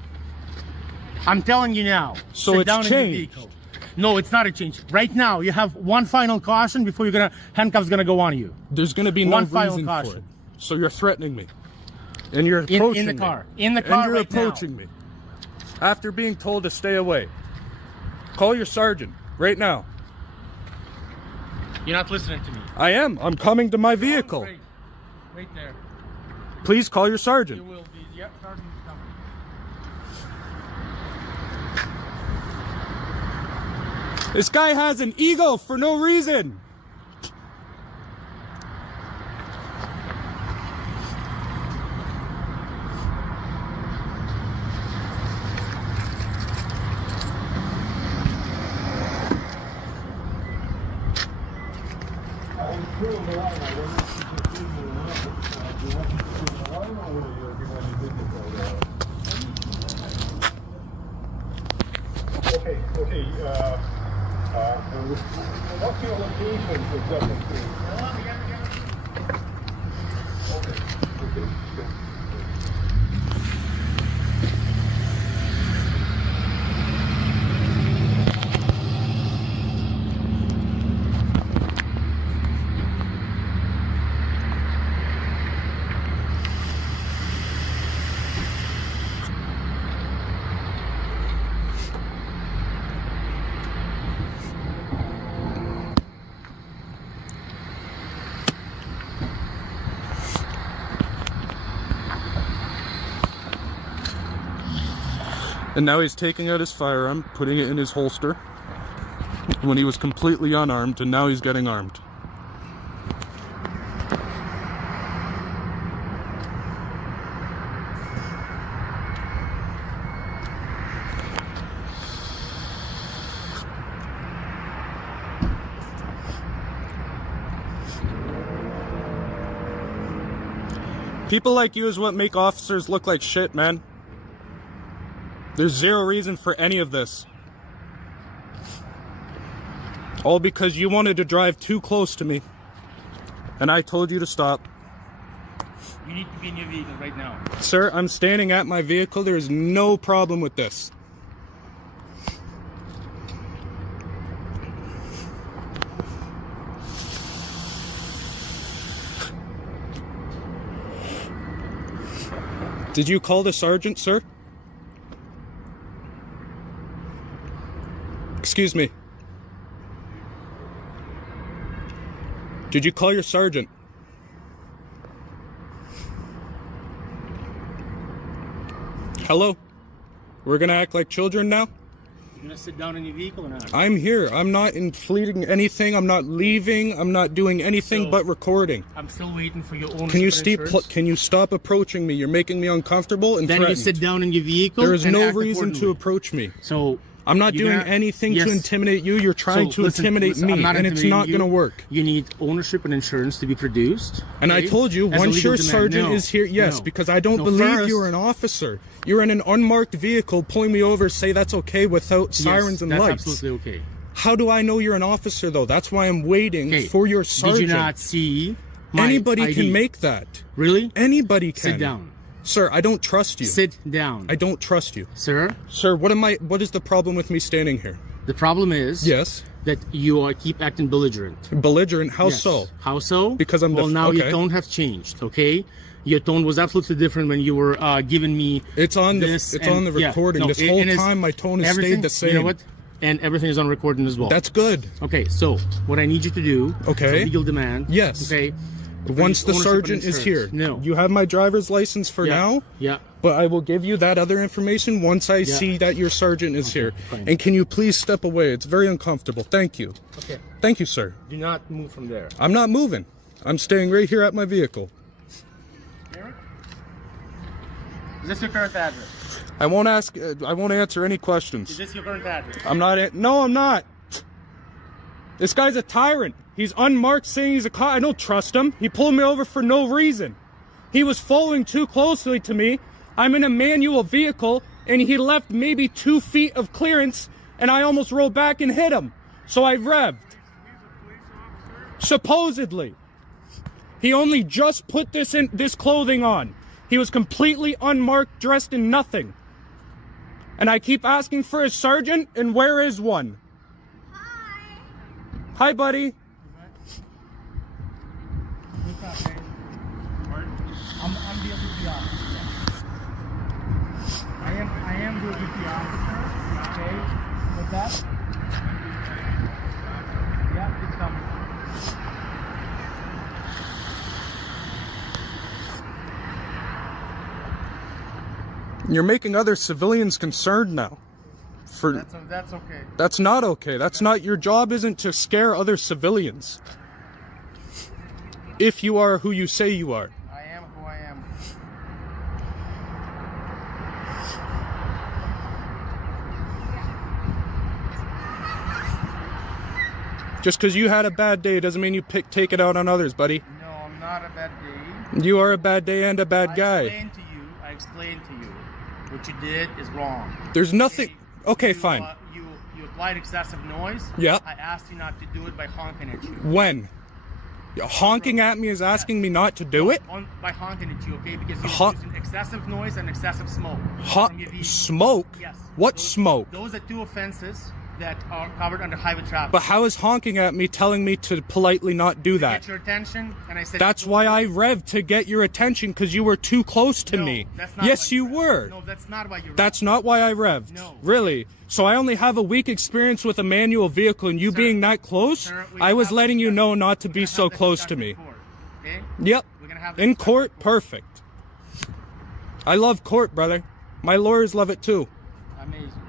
I'm telling you now. So sit it's down in the changed. vehicle. No, it's not a change. Right now, you have one final caution before handcuffs gonna go on you. There's gonna be no one final reason caution. for it. So you're threatening me, and you're approaching in the me. car. In the car and you're right now. approaching me after being told to stay away. Call your sergeant right now. You're not listening to me. I am. I'm coming to my vehicle. Right there. Please call your sergeant. You will be. Yep, sergeant is coming. This guy has an ego for no reason. Okay, what's your location exactly? Okay. And now he's taking out his firearm, putting it in his holster when he was completely unarmed, and now he's getting armed. People like you is what make officers look like shit, man. There's zero reason for any of this. All because you wanted to drive too close to me. And I told you to stop. You need to be in your vehicle right now. Sir, I'm standing at my vehicle. There is no problem with this. Did you call the sergeant, sir? Excuse me. Did you call your sergeant? Hello? We're gonna act like children now? You gonna sit down in your vehicle or not? I'm here. I'm not infleeting anything. I'm not leaving. I'm not doing anything but recording. I'm still waiting for your ownership. Can you stop approaching me? You're making me uncomfortable and Then threatened. you sit down in your vehicle. There is and no act reason accordingly. to approach me. So I'm not you're doing gonna- anything Yes. to intimidate you. You're trying So to listen, intimidate I'm me, not and it's intimidating not you. going to work. You need ownership and insurance to be produced. And I okay? told you, As a once legal your demand. sergeant No, is here, yes, no. because I don't No, believe first- you're an officer. You're in an unmarked vehicle, pulling me over, say that's okay without sirens and that's lights. absolutely okay. How do I know you're an officer, though? That's why I'm waiting Okay. for your sergeant. Did you not see my Anybody ID? can make that. Really? Anybody can. Sit down. Sir, I don't trust you. Sit down. I don't trust you. Sir? Sir, what is the problem with me standing here? The problem is that you keep acting belligerent. Belligerent? How Yes. so? How so? Because I'm well, now okay. your tone has changed, okay? Your tone was absolutely different when you were giving me It's on the this it's and- on the yeah, recording. no, This it- whole and it's- time my tone has everything- stayed the same. You know what? And everything is on recording as well. That's good. Okay, so what I need you to do, Okay. it's a legal demand. Yes. Okay. Once the ownership and sergeant is here. insurance. No. You have my driver's license for Yeah. now. Yeah. But I will give you that other information once I Yeah. see that your sergeant is here. fine. And can you please step away? It's very uncomfortable. Thank you. Okay. Thank you, sir. Do not move from there. I'm not moving. I'm staying right here at my vehicle. Eric? Is this your current address? I won't answer any questions. Is this your current address? No, I'm not. This guy's a tyrant. He's unmarked saying he's a cop. I don't trust him. He pulled me over for no reason. He was following too closely to me. I'm in a manual vehicle and he left maybe 2 feet of clearance and I almost rolled back and hit him. So I revved. Supposedly. He only just put this clothing on. He was completely unmarked, dressed in nothing. And I keep asking for a sergeant, and where is one? Hi, buddy. I'm the OPP officer. I am the OPP officer. Okay. With that? Yeah, it's coming. You're making other civilians concerned now. That's okay. That's not okay. That's not, your job isn't to scare other civilians. If you are who you say you are. I am who I am. Just because you had a bad day doesn't mean you take it out on others, buddy. No, I'm not a bad day. You are a bad day and a bad guy. I explained to you. What you did is wrong. There's nothing. Okay, fine. You applied excessive noise. Yeah. I asked you not to do it by honking at you. When? Honking at me is asking me not to do it? By honking at you, okay? Because you're using excessive noise and excessive smoke. Smoke? Yes. What smoke? Those are 2 offenses that are covered under highway traffic. But how is honking at me telling me to politely not do that? To get your attention, and I said... That's why I revved, to get your attention, because you were too close to me. That's not yes, you were. No, that's not why you revved. That's not why I revved. No. Really? So I only have a weak experience with a manual vehicle, and you being that close, I was letting you know not to be so close to me. Okay? Yep. In court, perfect. I love court, brother. My lawyers love it too. Amazing.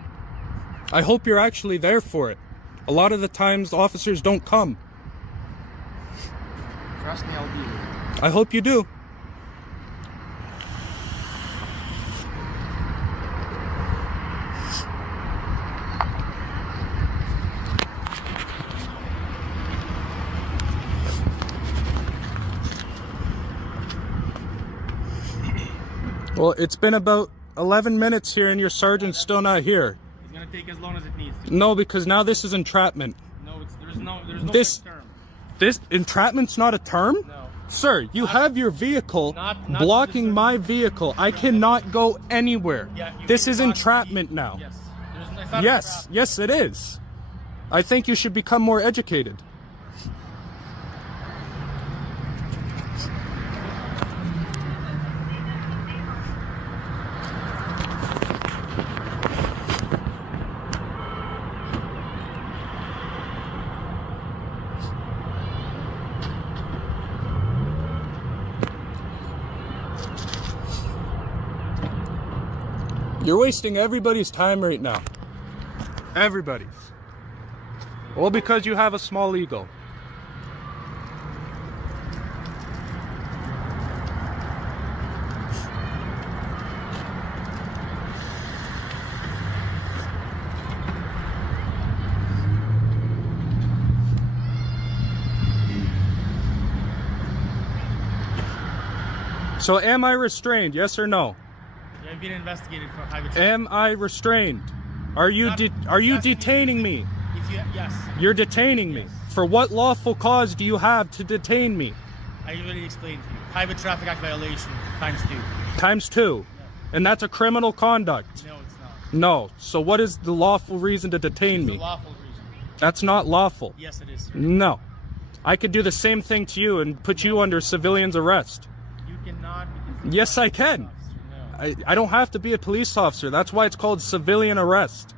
I hope you're actually there for it. A lot of the times, officers don't come. Trust me, I'll be there. I hope you do. Well, it's been about 11 minutes here and your sergeant's still not here. It's gonna take as long as it needs to. No, because now this is entrapment. No, there's no such term. This entrapment's not a term? No. Sir, you have your vehicle not blocking my vehicle. I cannot go anywhere. Yeah, this is entrapment now. Yes. It's not a trap. Yes, it is. I think you should become more educated. You're wasting everybody's time right now. Everybody's. All because you have a small ego. So am I restrained, yes or no? I've been investigated for highway traffic. Am I restrained? Are you detaining me? Yes. You're detaining me. For what lawful cause do you have to detain me? I already explained to you. Highway Traffic Act violation ×2. ×2. Yeah. And that's a criminal conduct. No, it's not. No. So what is the lawful reason to detain me? It's a lawful reason. That's not lawful. Yes, it is, sir. No. I could do the same thing to you and put you under civilian's arrest. You cannot. Yes, I can. I don't have to be a police officer. That's why it's called civilian arrest.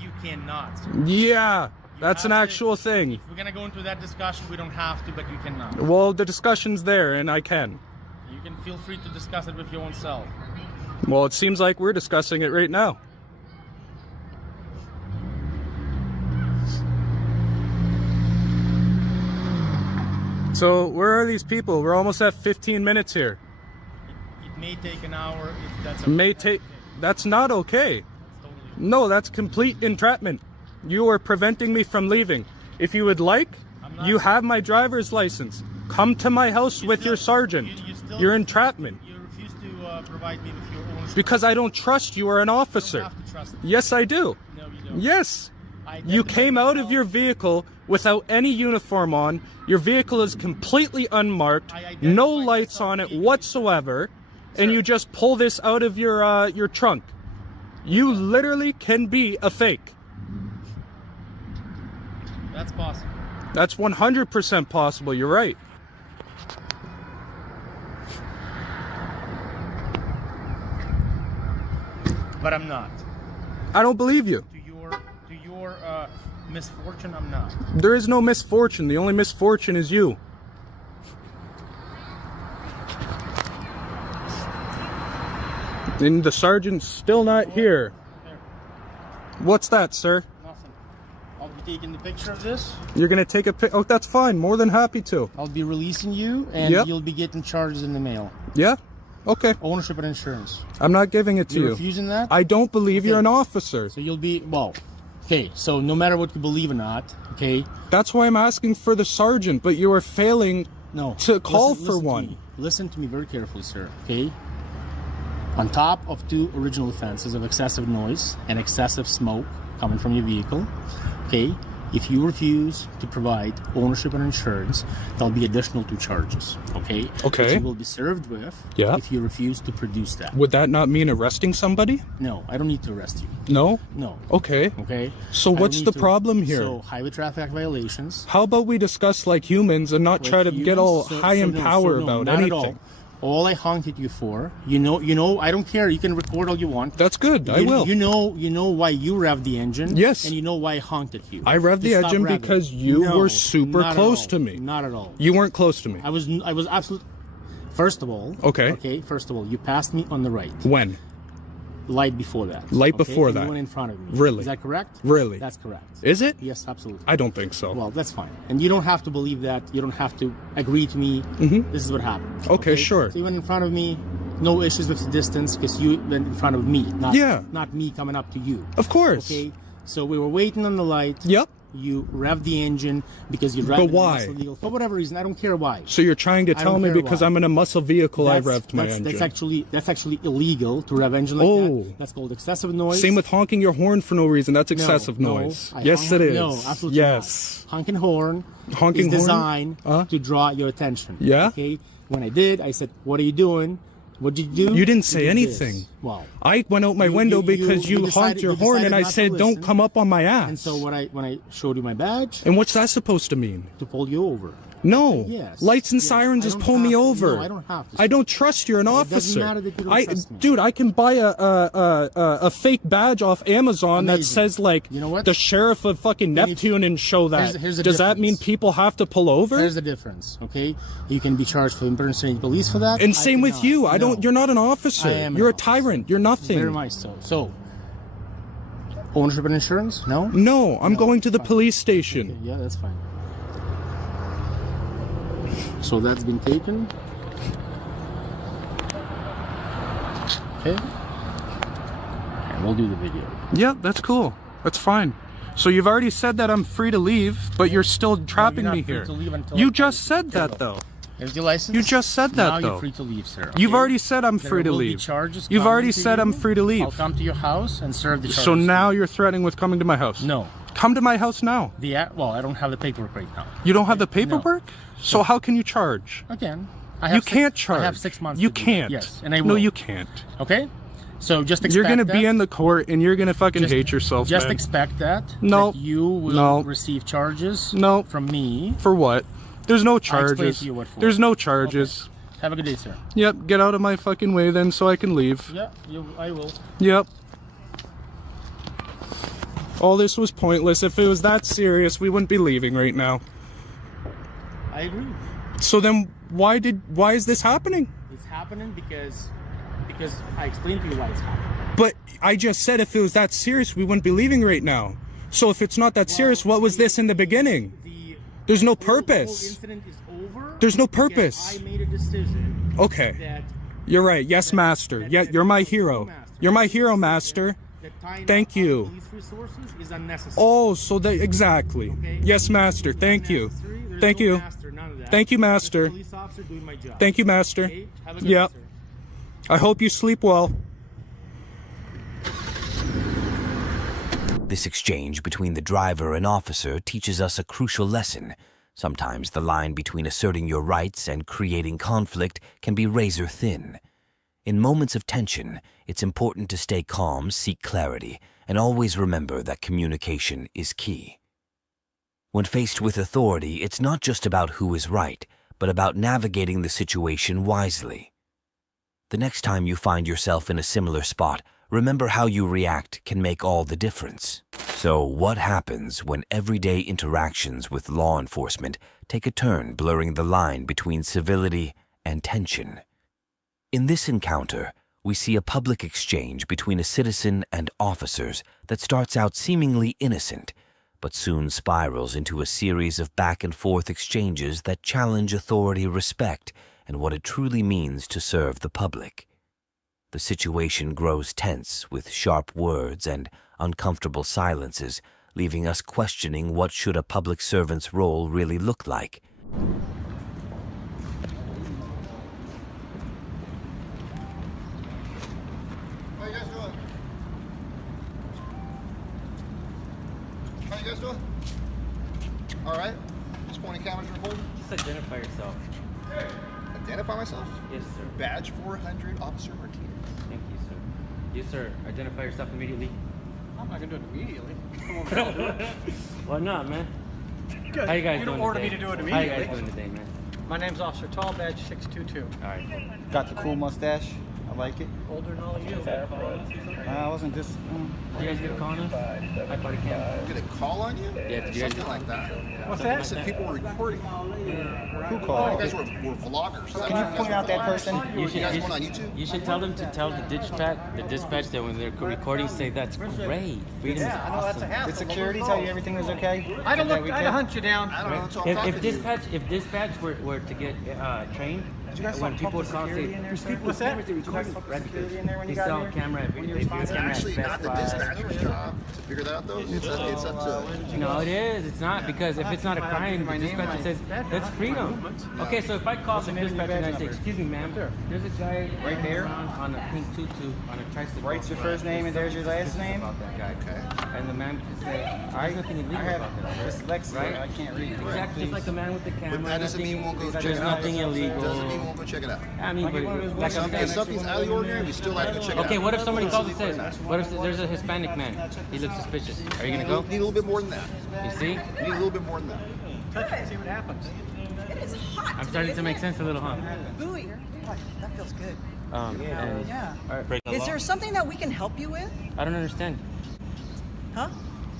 You cannot. Yeah, that's an actual thing. If we're going to go into that discussion, we don't have to, but you cannot. Well, the discussion's there, and I can. You can feel free to discuss it with your own self. Well, it seems like we're discussing it right now. So, where are these people? We're almost at 15 minutes here. may take an hour if that's okay. That's not okay. No, that's complete entrapment. You are preventing me from leaving. If you would like, you have my driver's license. Come to my house with your sergeant. You're entrapment. You refuse to provide me with your ownership. Because I don't trust you are an officer. You don't have to trust me. Yes, I do. No, you don't. Yes. You came out of your vehicle without any uniform on. Your vehicle is completely unmarked, no lights on it whatsoever, and you just pull this out of your trunk. You literally can be a fake. That's possible. That's 100% possible. You're right. But I'm not. I don't believe you. To your misfortune, I'm not. There is no misfortune. The only misfortune is you. And the sergeant's still not here. What's that, sir? Nothing. I'll be taking the picture of this. You're gonna take a pic? Oh, that's fine. More than happy to. I'll be releasing you, and you'll be getting charges in the mail. Yeah? Okay. Ownership and insurance. I'm not giving it to you. You're refusing that? I don't believe you're an officer. So you'll be, well, okay, so no matter what you believe or not, okay? That's why I'm asking for the sergeant, but you are failing to call for one. Listen to me very carefully, sir, okay? On top of 2 original offenses of excessive noise and excessive smoke coming from your vehicle, okay? If you refuse to provide ownership and insurance, there'll be additional 2 charges, okay? Okay. That you will be served with if you refuse to produce that. Would that not mean arresting somebody? No, I don't need to arrest you. No? No. Okay. Okay. So what's the problem here? So highway traffic violations. How about we discuss like humans and not try to get all high in power about not anything? At all. All I honked at you for, you know, I don't care. You can record all you want. That's good. I will. You know why you revved the engine. Yes. And you know why I honked at you. I revved the engine because you were super close to me. Not at all. You weren't close to me. I was absolutely. First of all. Okay. First of all, you passed me on the right. When? Light before that. Light before and that. You went in front of me. Really? Is that correct? Really? That's correct. Is it? Yes, absolutely. I don't think so. Well, that's fine. And you don't have to believe that. You don't have to agree to me. This is what happened. Okay, sure. So you went in front of me. No issues with the distance because you went in front of me. Not me coming up to you. Of course. Okay. So we were waiting on the light. Yep. You revved the engine because you're driving. But why? Illegal. For whatever reason, I don't care why. So you're trying to tell me because I'm in a muscle vehicle, I revved my engine. That's actually illegal to rev engine like that. That's called excessive noise. Same with honking your horn for no reason. That's excessive noise. Yes, it is. No, absolutely not. Honking horn is designed to draw your attention. Yeah. Okay. When I did, I said, "What are you doing?" What did you do? You didn't say anything. Well, I went out my window because you honked your horn and I said, "Don't come up on my ass." And so when I showed you my badge. And what's that supposed to mean? To pull you over. No. Yes. Lights and sirens just pull me over. No, I don't have to. I don't trust you're an officer. It doesn't matter that you don't trust me. Dude, I can buy a fake badge off Amazon that says like the sheriff of fucking Neptune and show that. Does that mean people have to pull over? There's the difference, okay? You can be charged for impersonating police for that. And same with you. You're not an officer. You're a tyrant. You're nothing. Very much so. So, ownership and insurance? No? No, I'm going to the police station. Okay, yeah, that's fine. So that's been taken. Okay. And we'll do the video. Yeah, that's cool. That's fine. So you've already said that I'm free to leave, but you're still trapping me here. You just said that though. Here's your license. You just said that though. Now you're free to leave, sir. Okay? You've already said I'm free to leave. You've already said I'm free to leave. I'll come to your house and serve the charges. So now you're threatening with coming to my house? No. Come to my house now. Well, I don't have the paperwork right now. You don't have the paperwork? No. So how can you charge? Again, you can't charge. I have 6 months. You can't. Yes, and I will. No, you can't. Okay. So just expect you're gonna be in the court and you're gonna fucking hate yourself. Just expect that. No. That you will receive charges. No. From me. For what? There's no charges. I'll explain to you what for. There's no charges. Okay. Have a good day, sir. Yep. Get out of my fucking way then, so I can leave. Yeah. I will. Yep. All this was pointless. If it was that serious, we wouldn't be leaving right now. I agree. So then why is this happening? It's happening because I explained to you why it's happening. But I just said if it was that serious, we wouldn't be leaving right now. So if it's not that serious, what was this in the beginning? There's no purpose. The whole incident is over. There's no purpose. I made a decision. Okay. That You're right. Yes, master. Yeah, you're my hero. You're my hero, master. Thank you. Police resources is unnecessary. Oh, so they exactly. Okay? Yes, master. Thank you. There's Thank no you. master, none of that. Thank you, master. Police officer doing my job. Thank you, master. Okay? Have a good Yep. one, sir. I hope you sleep well. This exchange between the driver and officer teaches us a crucial lesson. Sometimes the line between asserting your rights and creating conflict can be razor thin. In moments of tension, it's important to stay calm, seek clarity, and always remember that communication is key. When faced with authority, it's not just about who is right, but about navigating the situation wisely. The next time you find yourself in a similar spot, remember how you react can make all the difference. So, what happens when everyday interactions with law enforcement take a turn blurring the line between civility and tension? In this encounter, we see a public exchange between a citizen and officers that starts out seemingly innocent, but soon spirals into a series of back-and-forth exchanges that challenge authority respect and what it truly means to serve the public. The situation grows tense with sharp words and uncomfortable silences, leaving us questioning what should a public servant's role really look like. How you guys doing? How you guys doing? All right. Just pointing cameras recording. Just identify yourself. Identify myself? Yes, sir. Badge 400, Officer Martinez. Thank you, sir. Yes, sir. Identify yourself immediately. I'm not gonna do it immediately. Why not, man? Good. How you guys You doing don't order today? me to do it How immediately. you guys doing today, man? My name's Officer Tall, badge 622. All right. Got the cool mustache. I like it. Older than all of you. I wasn't just. Did you guys get a call on us? Hi, buddy cam. Get a call on you? Yeah, did you guys Something like that. What's that? I said people were recording. Who called? You guys were vloggers. Can you point out that person? You should, You guys you, going on should, YouTube? you should tell them to tell the dispatch that when they're recording, say that's great. Freedom is awesome. Did security tell you everything was okay? I'd hunt you down. I don't know. That's what I'm talking If dispatch were to get trained, when people would call, say, What's that? they sell camera, video, It's camera at actually Best not the Buy. dispatcher's job to figure that out, though. It's up to. No, it is. It's not, because if it's not a crime, the dispatcher says that's freedom. Okay, so if I call the dispatcher and I say, "Excuse me, ma'am, there's a guy Right there? on a pink tutu on a tricycle." Writes your first name and there's your last name? About that guy. And the man could say, "There's nothing illegal I have about that." dyslexia. Right? I can't read. Exactly, just like the man with the camera. But that doesn't mean we won't go check There's it out. nothing illegal. Doesn't mean we won't go check it out. I mean, but like I'm If saying, something's out of the ordinary, we still have to go check it out. okay, what if somebody calls and says, "What if there's a Hispanic man? He looks suspicious." Are you gonna go? Need a little bit more than that. You see? Need a little bit more than that. Touch it, see what happens. It is hot. I'm starting to make sense a little, huh? Buoy. Oh, that feels good. And- Yeah. all right, Is there something that we can help you with? I don't understand. Huh?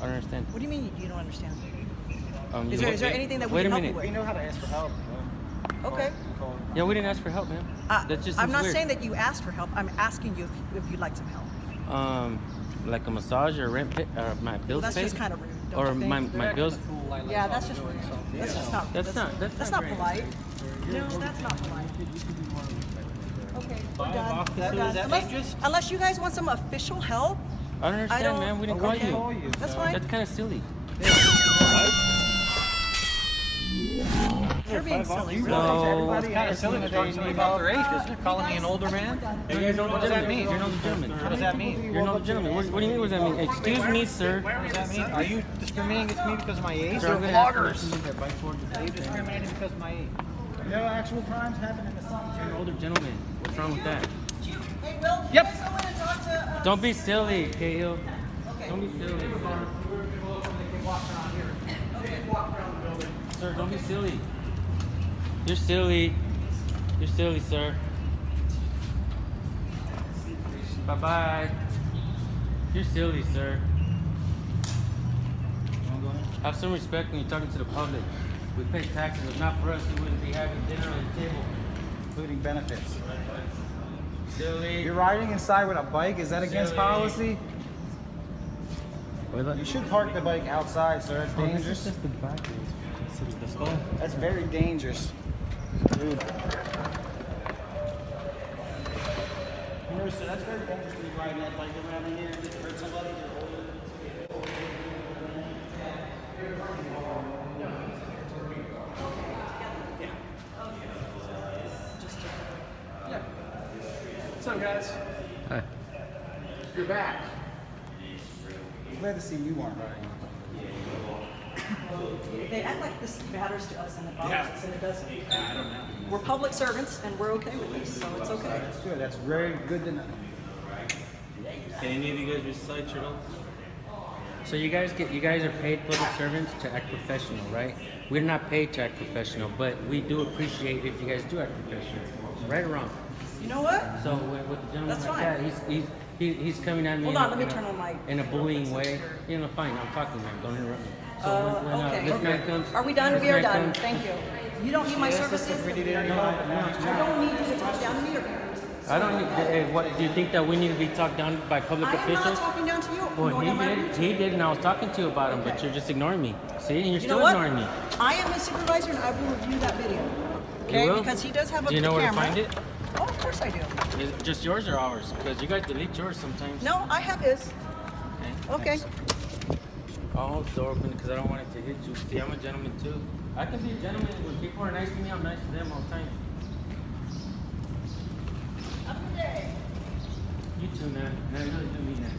I don't understand. What do you mean you don't understand? You- Is there anything that we Wait can a help you minute. with? We know how to ask for help. Okay. Yeah, we didn't ask for help, man. That just I'm seems not weird. saying that you asked for help. I'm asking you if you'd like some help. Like a massage or rent pay, or my bills That's paid? just kind of rude. Don't Or you think? my bills. Yeah, that's just rude. That's just not. That's That's not not great. polite. No, that's not polite. Okay, we're done. Officer, We're is done. that dangerous? Unless you guys want some official help. I don't understand, don't- man. We didn't Okay. call you. That's fine. That's kind of silly. You're being silly. Really. No. It's kind of silly to talk to me about their age, isn't it? Calling me an older man? What does that mean? You're an older gentleman. What does that mean? You're an older gentleman. What do you mean? What does that mean? Excuse me, sir. What does that mean? Are you discriminating against me because of my age? Sir, I'm They're gonna ask vloggers. for that bike forward to Are you discriminating because of my age? No actual crimes happen in the sun. You're an older gentleman. What's wrong with that? Hey, Will, Yep. can someone to talk to? Don't be silly, Cahill. Don't be silly. Sir, don't be silly. You're silly. You're silly, sir. Bye-bye. You're silly, sir. Have some respect when you're talking to the public. We pay taxes. If not for us, we wouldn't be having dinner on the table. Including benefits. Silly. You're riding inside with a bike? Is that against Silly. policy? You should park the bike outside, sir. It's dangerous. the back. Let's go. That's very dangerous. Dude. that's very dangerous when you're riding that bike around here and just hurt somebody. What's up, guys? Hi. You're back. I'm glad to see you aren't riding. They act like this matters to us and it bothers Yeah. us, and it doesn't. I don't know. We're public servants and we're okay with this, so it's okay. That's good. That's very good to know. Can any of you guys recite your oath? So you guys are paid public servants to act professional, right? We're not paid to act professional, but we do appreciate if you guys do act professional, right or wrong. You know what? So with the gentleman That's like fine. that, he's coming at me. Hold on, let me turn on my. in a bullying way. You know, fine. I'm talking, man. Don't interrupt me. So when Okay. this man comes, Are we done? this We are man done. comes- Thank you. You don't need my services. I don't need you to talk down to me. I don't need. What do you think that we need to be talked down by public I am not officials? talking down to you. Well, nor am I he did, and I was talking to you about him, but you're just ignoring me. See, and you're You still know what? ignoring me. I am his supervisor and I will review that video. You Okay? will? Because he does have a Do you know where camera. to find it? Oh, of course I do. Is it just yours or ours? Because you guys delete yours sometimes. No, I have his. Okay. I'll hold the door open because I don't want it to hit you. See, I'm a gentleman too. I can be a gentleman. When people are nice to me, I'm nice to them all the time. You too, man. And I really do mean that.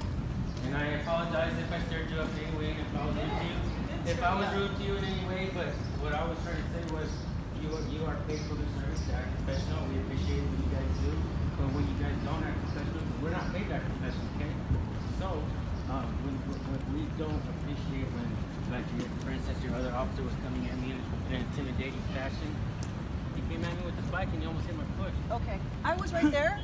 And I apologize if I stirred you up in any way, and if I was rude to you. If I was rude to you in any way, but what I was trying to say was you are paid public service to act professional. We appreciate what you guys do. But when you guys don't act professional, we're not paid to act professional, okay? So, when we don't appreciate when, like, for instance, your other officer was coming at me in an intimidating fashion. He came at me with the bike and he almost hit my foot. Okay. I was right there.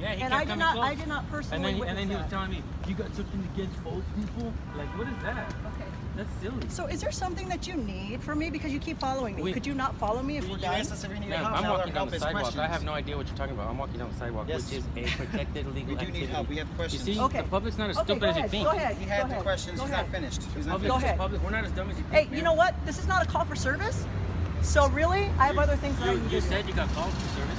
Yeah, he and kept I did coming not. close. I did not personally. And then he was witness that. telling me, "You got something against old people? Like, what is that? Okay. That's silly." So, is there something that you need from me because you keep following me? Could you not follow me if we're done? Ma'am, I'm walking down the sidewalk. I have no idea what you're talking about. I'm walking down the sidewalk, Yes. which is a protected legal We do need activity. help. We have questions. You see, Okay. the public's not as Okay, stupid go as you ahead, think. go ahead. He had the questions. Go He's ahead. not finished. He's not Public, Go ahead. public, we're not as dumb as you Hey, think. you know what? This is not a call for service. So really, I have other things that I need to You do. said you got called for service.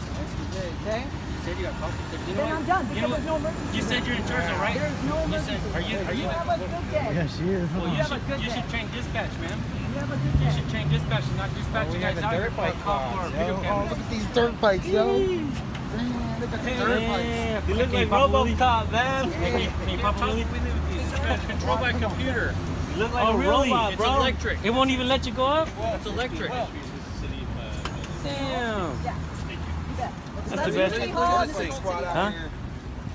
Okay. You said you got called for service. You know Then what? I'm done You because know there's no what? emergency. You said you're in charge, all right? There's no You emergency. said, are you? You have a good day. Yeah, she is. Well, You you have a good you day. should train dispatch, man. You have a good You day. should train dispatch and not dispatch you guys out here for a call for a video camera. Look at these dirt bikes, yo. Look at the dirt bikes. You look like RoboCop, man. Can you pop a wheelie? Controlled by computer. You look like a robot, bro. It's electric. It won't even let you go up? It's electric. Damn. That's the best. Huh?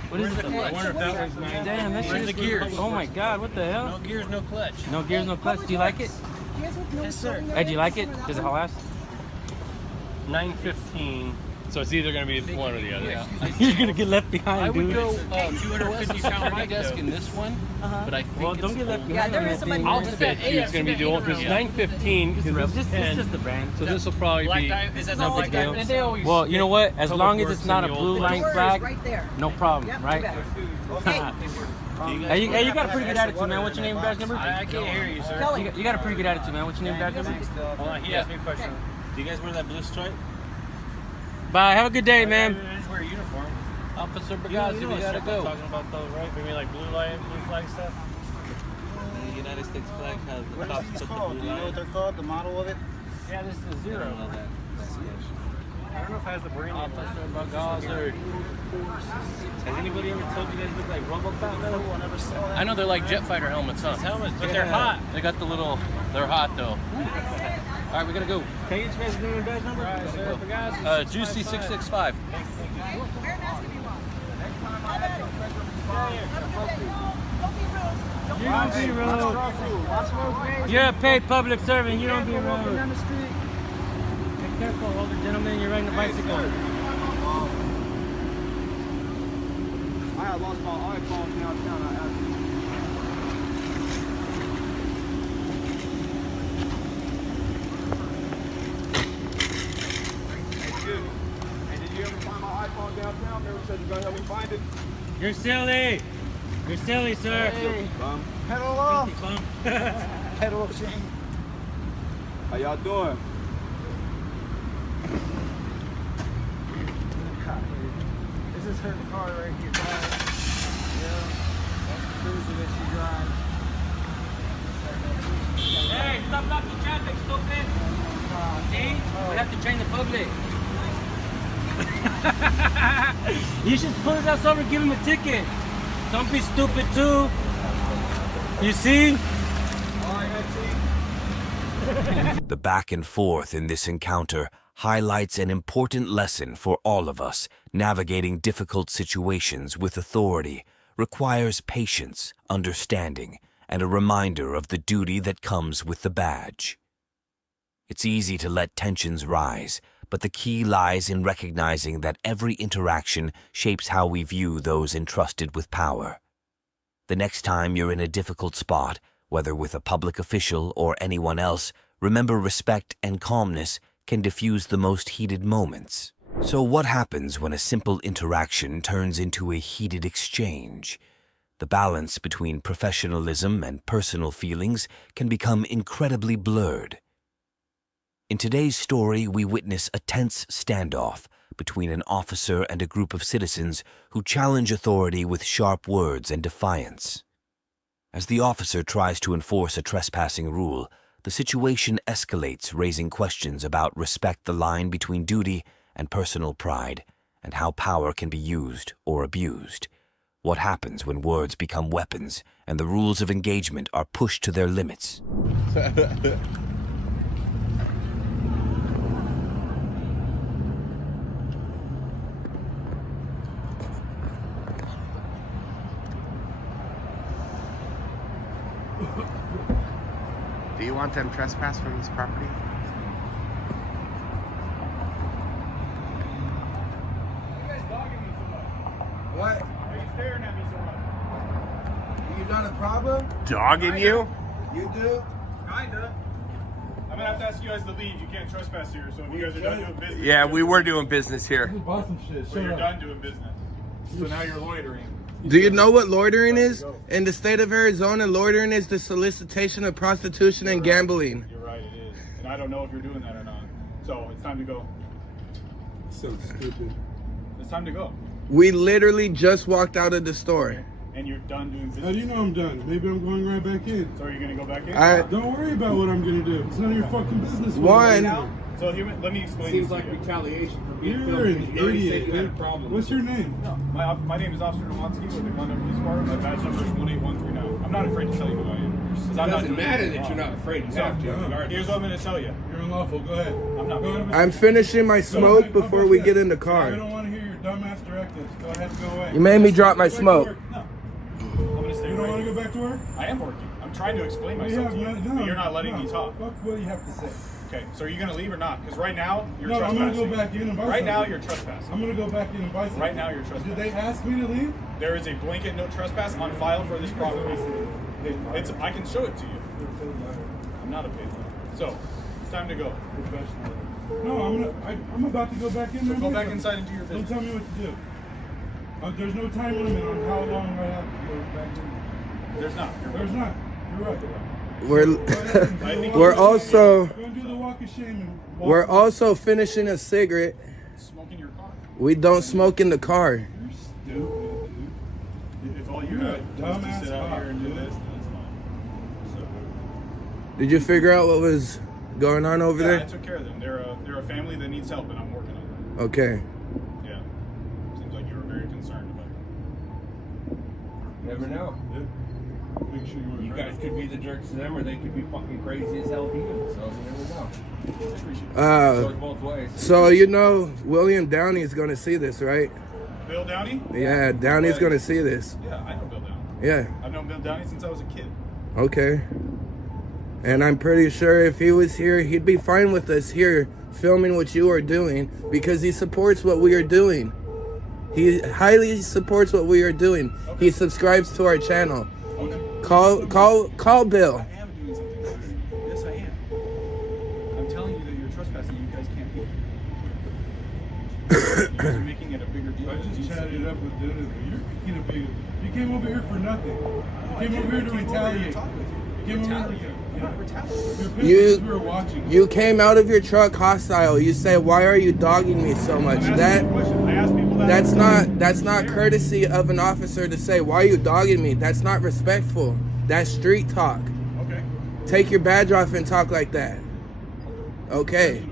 What is it? Damn, that shit is gears. Oh my god, what the hell? No gears, no clutch. No gears, no clutch. Do you like it? Yes, sir. Hey, do you like it? Does it last? 9:15. So it's either going to be one or the other. You're gonna get left behind, I would dude. go 250-pound bike desk though. in this one, but I think Well, don't get left behind. there on is that somebody- thing. I'll just bet you it's going to be the old because it's 9:15. It's just the brand. So this will probably Black be. guy, is that No not big black deal. guy? And they always Well, you know what? As Public long as Works it's not a in the blue old line door is flag, right there. no problem, Yep, right? you bet. Hey, you got a pretty good attitude, man. What's your name and badge number? I can't hear you, sir. Kelly. You got a pretty good attitude, man. What's your name and badge number? Hold on, he asked me a question. Do you guys wear that blue stripe? Bye. Have a good day, I man. just wear a uniform. Officer You Bagazi, know we what gotta I'm go. talking about those, right? We mean like blue line, blue flag stuff. The United States flag has the What top is this put the called? blue Do you know line. what they're called? The model of it? Yeah, this is a zero. I don't know that. I don't know if it has the brand name. Officer Bagazi. Has anybody ever told you guys look like RoboCop? No, I never saw that. I know they're like jet fighter helmets, huh? Helmets, but they're hot. They got the little. They're hot though. All right, we gotta go. Can you get your guys' name and badge number? Right, sir. Bagazi, Juicy 665. You don't be rude. You're a paid public servant. You don't be rude. Be careful, older gentleman. You're riding a bicycle. I had lost my iPhone downtown. I asked you. Hey, did you ever find my iPhone downtown? Never said you gotta help me find it. You're silly. You're silly, sir. Pedal off. Bum. Pedal of shame. How y'all doing? This is her car right here. cruiser that she drives. Hey, stop blocking traffic, stupid! See? We have to train the public. You should pull his ass over and give him a ticket. Don't be stupid too. You see? The back and forth in this encounter highlights an important lesson for all of us. Navigating difficult situations with authority requires patience, understanding, and a reminder of the duty that comes with the badge. It's easy to let tensions rise, but the key lies in recognizing that every interaction shapes how we view those entrusted with power. The next time you're in a difficult spot, whether with a public official or anyone else, remember respect and calmness can diffuse the most heated moments. So what happens when a simple interaction turns into a heated exchange? The balance between professionalism and personal feelings can become incredibly blurred. In today's story, we witness a tense standoff between an officer and a group of citizens who challenge authority with sharp words and defiance. As the officer tries to enforce a trespassing rule, the situation escalates, raising questions about respect, the line between duty and personal pride, and how power can be used or abused. What happens when words become weapons and the rules of engagement are pushed to their limits? Do you want them trespass from this property? What? Are you staring at me so much? You not a problem? Dogging you? You do? Kinda. I'm gonna have to ask you guys to leave. You can't trespass here, so if you guys are done doing business. Yeah, we were doing business here. Well, you're done doing business. So now you're loitering. Do you know what loitering is? In the state of Arizona, loitering is the solicitation of prostitution and gambling. You're right, it is. And I don't know if you're doing that or not. So it's time to go. So stupid. It's time to go. We literally just walked out of the store. And you're done doing business. How do you know I'm done? Maybe I'm going right back in. So are you gonna go back in? Don't worry about what I'm gonna do. It's none of your fucking business. So let me explain. Seems this like to you. retaliation for being You're an idiot. You had a problem. What's your name? No, my name is Officer Nowansky with the Glendale Police Department. My badge number is 18139. I'm not afraid to tell you who I am. It doesn't matter that you're not afraid. You have to. Here's what I'm gonna tell you. You're unlawful. Go ahead. I'm not. I'm finishing my smoke before we get in the car. I don't want to hear your dumbass directives. Go ahead and go away. You made me drop my smoke. No. I'm gonna stay. You don't want to go back to work? I am working. I'm trying to explain myself to you, but you're not letting me talk. Fuck what do you have to say? Okay, so are you going to leave or not? Because right now, you're I'm trespassing. going to go back in and buy Right now, something. you're trespassing. I'm going to go back in and buy something. Right now, you're trespassing. Did they ask me to leave? There is a blanket no trespass on file for this property. I can show it to you. I'm not a paid. So, it's time to go. No, I'm about to go back in there. So go back inside and do your business. Don't tell me what to do. There's no time limit on how long I have to go back in. There's not. There's not. You're right. We're also Go and do the walk of shame and walk we're also finishing a cigarette. Smoke in your car. We don't smoke in the car. You're stupid, dude. If all you got is to sit out here and do this, then it's fine. So. Did you figure out what was going on over Yeah, there? I took care of them. They're a family that needs help, and I'm working on it. Okay. Yeah. Seems like you were very concerned about it. Never know. Make sure you guys could be the jerks to them, or they could be fucking crazy as hell to you. So you never know. Goes both ways. So you know William Downey is going to see this, right? Bill Downey? Yeah, Downey's going to see this. Yeah, I know Bill Downey. Yeah. I've known Bill Downey since I was a kid. Okay. And I'm pretty sure if he was here, he'd be fine with us here filming what you are doing because he supports what we are doing. He highly supports what we are doing. Okay. He subscribes to our channel. Okay. Call Bill. I am doing something. Yes, I am. I'm telling you that you're trespassing. You guys can't be here. You guys are making it a bigger deal. I just chatted up with Dennis. You're making a big. You came over here for nothing. You came over here to retaliate. You came over here. You came out of your truck hostile. You say, "Why are you dogging me so much?" That's not courtesy of an officer to say, "Why are you dogging me?" That's not respectful. That's street talk. Okay. Take your badge off and talk like that. Okay.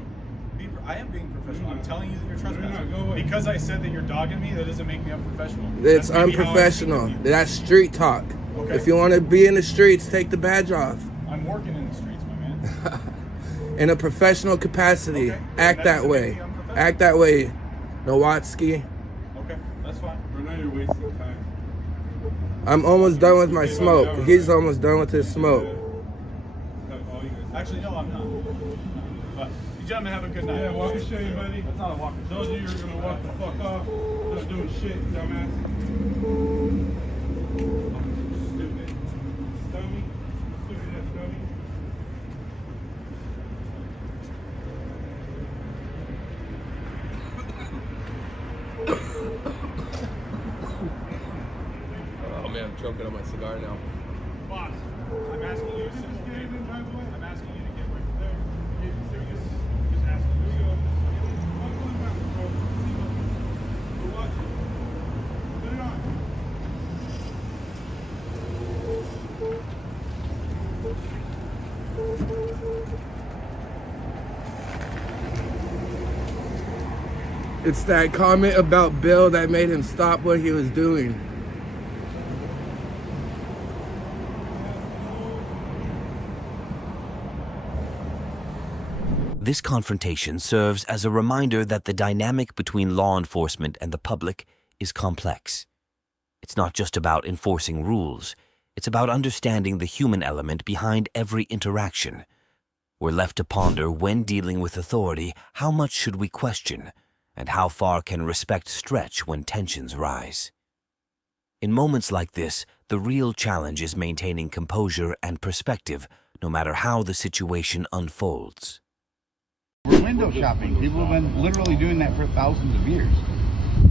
I am being professional. I'm telling you that you're trespassing. Because I said that you're dogging me, that doesn't make me unprofessional. It's That's maybe how I'm unprofessional. speaking to you. That's street talk. Okay. If you want to be in the streets, take the badge off. I'm working in the streets, my man. In a professional capacity, Okay. act that way. Act that way, Nowatsky. Okay, that's fine. Right now you're wasting time. I'm almost done with my smoke. He's almost done with his smoke. Actually, no, I'm not. But you gentlemen have a good night. Yeah, walk and show you, buddy. That's not a walk. I told you you were gonna walk the fuck off. Not doing shit, dumbass. Stupid. Dummy. Stupid ass dummy. Oh man, I'm choking on my cigar now. Boss, I'm asking you a simple favor. I'm asking you to get right there. Just asking you. It's that comment about Bill that made him stop what he was doing. This confrontation serves as a reminder that the dynamic between law enforcement and the public is complex. It's not just about enforcing rules, it's about understanding the human element behind every interaction. We're left to ponder when dealing with authority, how much should we question, and how far can respect stretch when tensions rise. In moments like this, the real challenge is maintaining composure and perspective, no matter how the situation unfolds. We're window shopping. People have been literally doing that for thousands of years.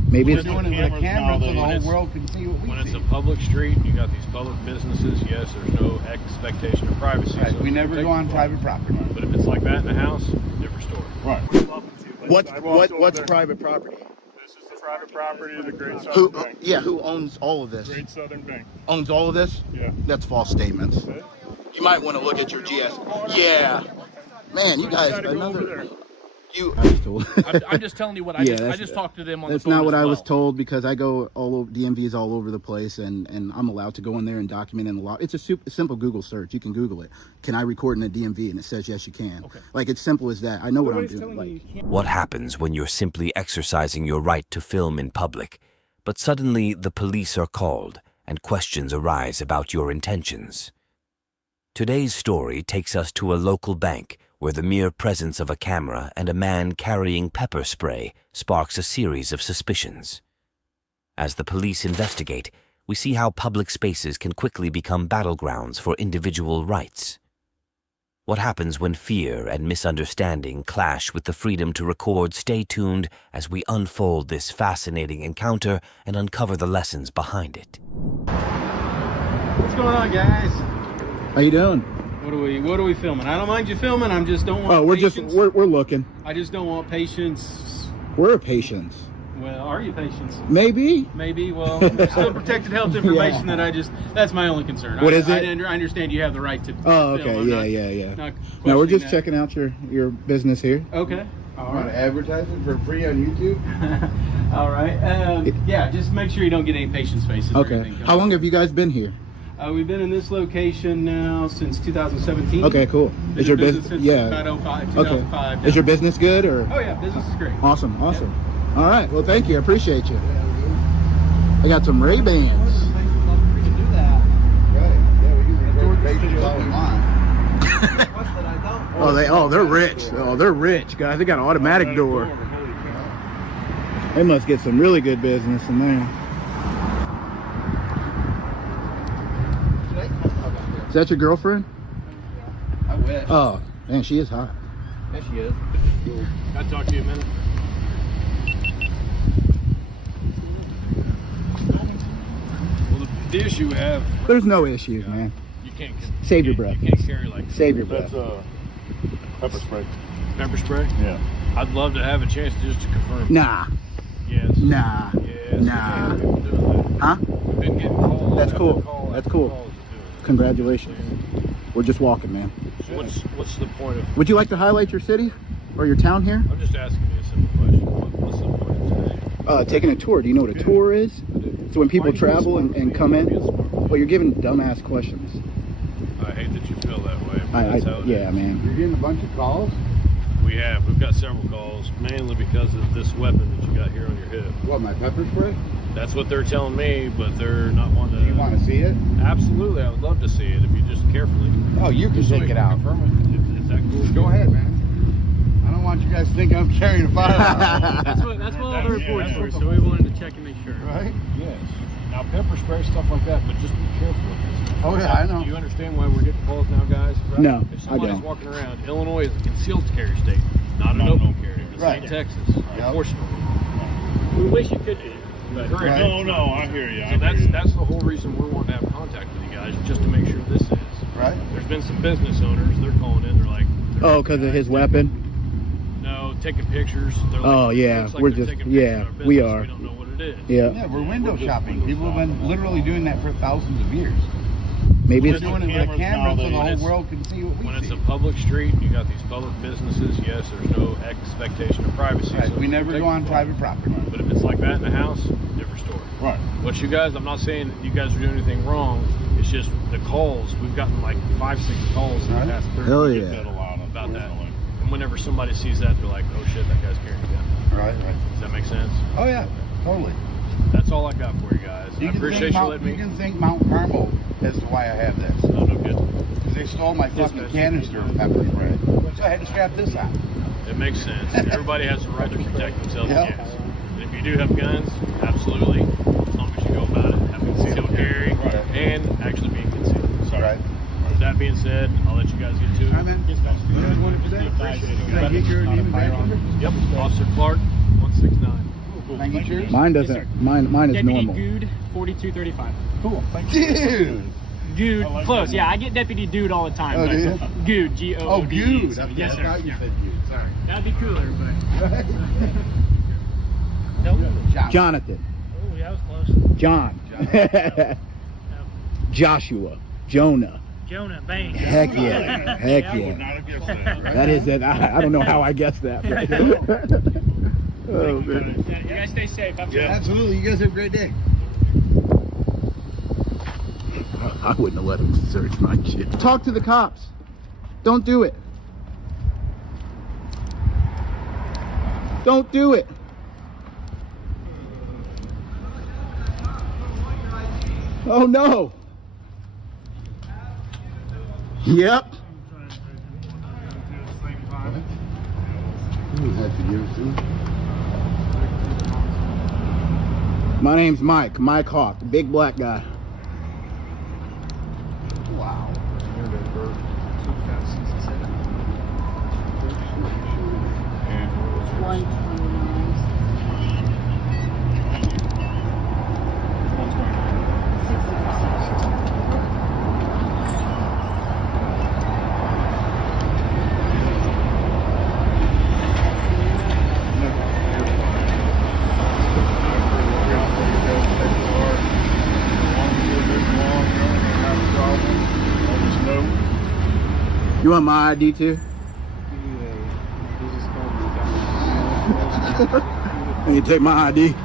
Maybe it's doing it with a camera so the whole world can see what we see. When it's a public street, you got these public businesses, yes, there's no expectation of privacy. Right, so we never go on private property. But if it's like that in a house, different story. Right. What's private property? This is the private property of the Great Southern Who? Bank. Yeah, who owns all of this? Great Southern Bank. Owns all of this? Yeah. That's false statements. You might want to look at your GS. Yeah. Man, you guys, another. I'm just telling you what I just talked to them on the phone. That's not what as I well. was told because I go all over DMVs all over the place, and I'm allowed to go in there and document in the law. It's a simple Google search. You can Google it. Can I record in a DMV? And it says yes, you can. Okay. Like it's simple as that. I know what I'm doing. What happens when you're simply exercising your right to film in public, but suddenly the police are called and questions arise about your intentions? Today's story takes us to a local bank where the mere presence of a camera and a man carrying pepper spray sparks a series of suspicions. As the police investigate, we see how public spaces can quickly become battlegrounds for individual rights. What happens when fear and misunderstanding clash with the freedom to record? Stay tuned as we unfold this fascinating encounter and uncover the lessons behind it. What's going on, guys? How you doing? What are we filming? I don't mind you filming. I just don't want. We're looking. I just don't want patients. We're patients. Well, are you patients? Maybe. Maybe. Well, still protected health information that's my only concern. What is it? I understand you have the right to. Oh, film. okay. Yeah. No, we're just checking out your business here. Okay. All right. Advertising for free on YouTube. All right. Yeah, just make sure you don't get any patients' faces. Okay. Or anything. How long have you guys been here? We've been in this location now since 2017. Okay, cool. Is your business? Yeah. About 2005. Okay. Is your business good or? Oh yeah, business is great. Awesome. All right. Well, thank you. I appreciate you. I got some Ray-Bans. They're rich. They're rich, guys. They got an automatic door. They must get some really good business in there. Is that your girlfriend? I wish. Oh, man, she is hot. Yeah, she is. Can I talk to you a minute? Well, the issue we have... There's no issues, man. You can't. Save your breath. You can't carry like that. Save your breath. That's pepper spray. Pepper spray? Yeah. I'd love to have a chance just to confirm. Nah. Yes. Nah. Yes. Nah. Huh? We've been getting calls. That's cool. after call That's after cool. calls to do it. Congratulations. We're just walking, man. So what's the point of? Would you like to highlight your city or your town here? I'm just asking you a simple question. What's the point of today? Taking a tour. Do you know what a tour is? So when people travel and come in, well, you're giving dumbass questions. I hate that you feel that way. But that's how it Yeah, is. man. You're getting a bunch of calls? We've got several calls, mainly because of this weapon that you got here on your hip. What, my pepper spray? That's what they're telling me, but they're not wanting to. You want to see it? Absolutely, I would love to see it if you just carefully. Oh, you can take it out. Is that cool? Go ahead, man. I don't want you guys to think I'm carrying a firearm. That's what all the reports were, so we wanted to check and make sure. Right? Yes. Now pepper spray, stuff like that, but just be careful with this. Oh, yeah, I know. Do you understand why we're getting calls now, guys? Right? No, If I somebody's don't. walking around, Illinois is a concealed carry state, not an open carry. It's Right. like Texas, Yep. unfortunately. We wish it could be. But Correct. No, I hear you. So that's the whole reason we're wanting to have contact with you guys, just to make sure this is. Right? There's been some business owners, they're calling in, they're like, Oh, because of his weapon? no, taking pictures. They're like, Oh, yeah. looks like We're they're just, taking pictures yeah, of our we business. are. We don't know what it is. Yeah. Yeah, we're window shopping. People have been literally doing that for thousands of years. Maybe We're it's doing it with a camera so the whole world can see what we When see. it's a public street, you got these public businesses, yes, there's no expectation of privacy. Right, so we you never take go on the private property. But if it's like that in the house, different story. Right. What you guys, I'm not saying that you guys are doing anything wrong. It's just the calls. We've gotten like 5-6 calls in the past 30 Hell days yeah. about that. And whenever somebody sees that, they're like, oh shit, that guy's carrying a gun. Right, right. Does that make sense? Oh, yeah, totally. That's all I got for you guys. I appreciate you letting You me. can thank Mount Carmel as to why I have this. Oh, no good. Because they stole my fucking canister of pepper spray. So I had to strap this on. It makes sense. Everybody has the right to protect themselves. Yep. Yes. And if you do have guns, absolutely. As long as you go about it, having concealed carry and actually being concealed. So, Right. with that being said, I'll let you guys get to it. All right, man. You guys want it today? Can I get your name and badge number? Yep. Officer Clark, 169. Can I get yours? Mine doesn't. Mine is Deputy normal. Good, 4235. Cool. Thank you. Dude. Good, close. Yeah, I get Deputy Dude all the time. Oh, but do you? Good, G-O-O-D-E. Oh, Good. So, I yes, sir. forgot you Yeah. said Good. Sorry. That'd be cooler, but... Jonathan. Oh, yeah, that was close. John. Joshua. Jonah. Jonah, bang. Heck yeah. Heck I would yeah. not have guessed that. That is it. I don't know how I guessed that. Oh, man. You guys stay safe. Yeah, absolutely. You guys have a great day. I wouldn't have let him search my shit. Talk to the cops. Don't do it. Don't do it. Oh no. Yep. My name's Mike Hawk, the big black guy. Wow. You want my ID too? And you take my ID.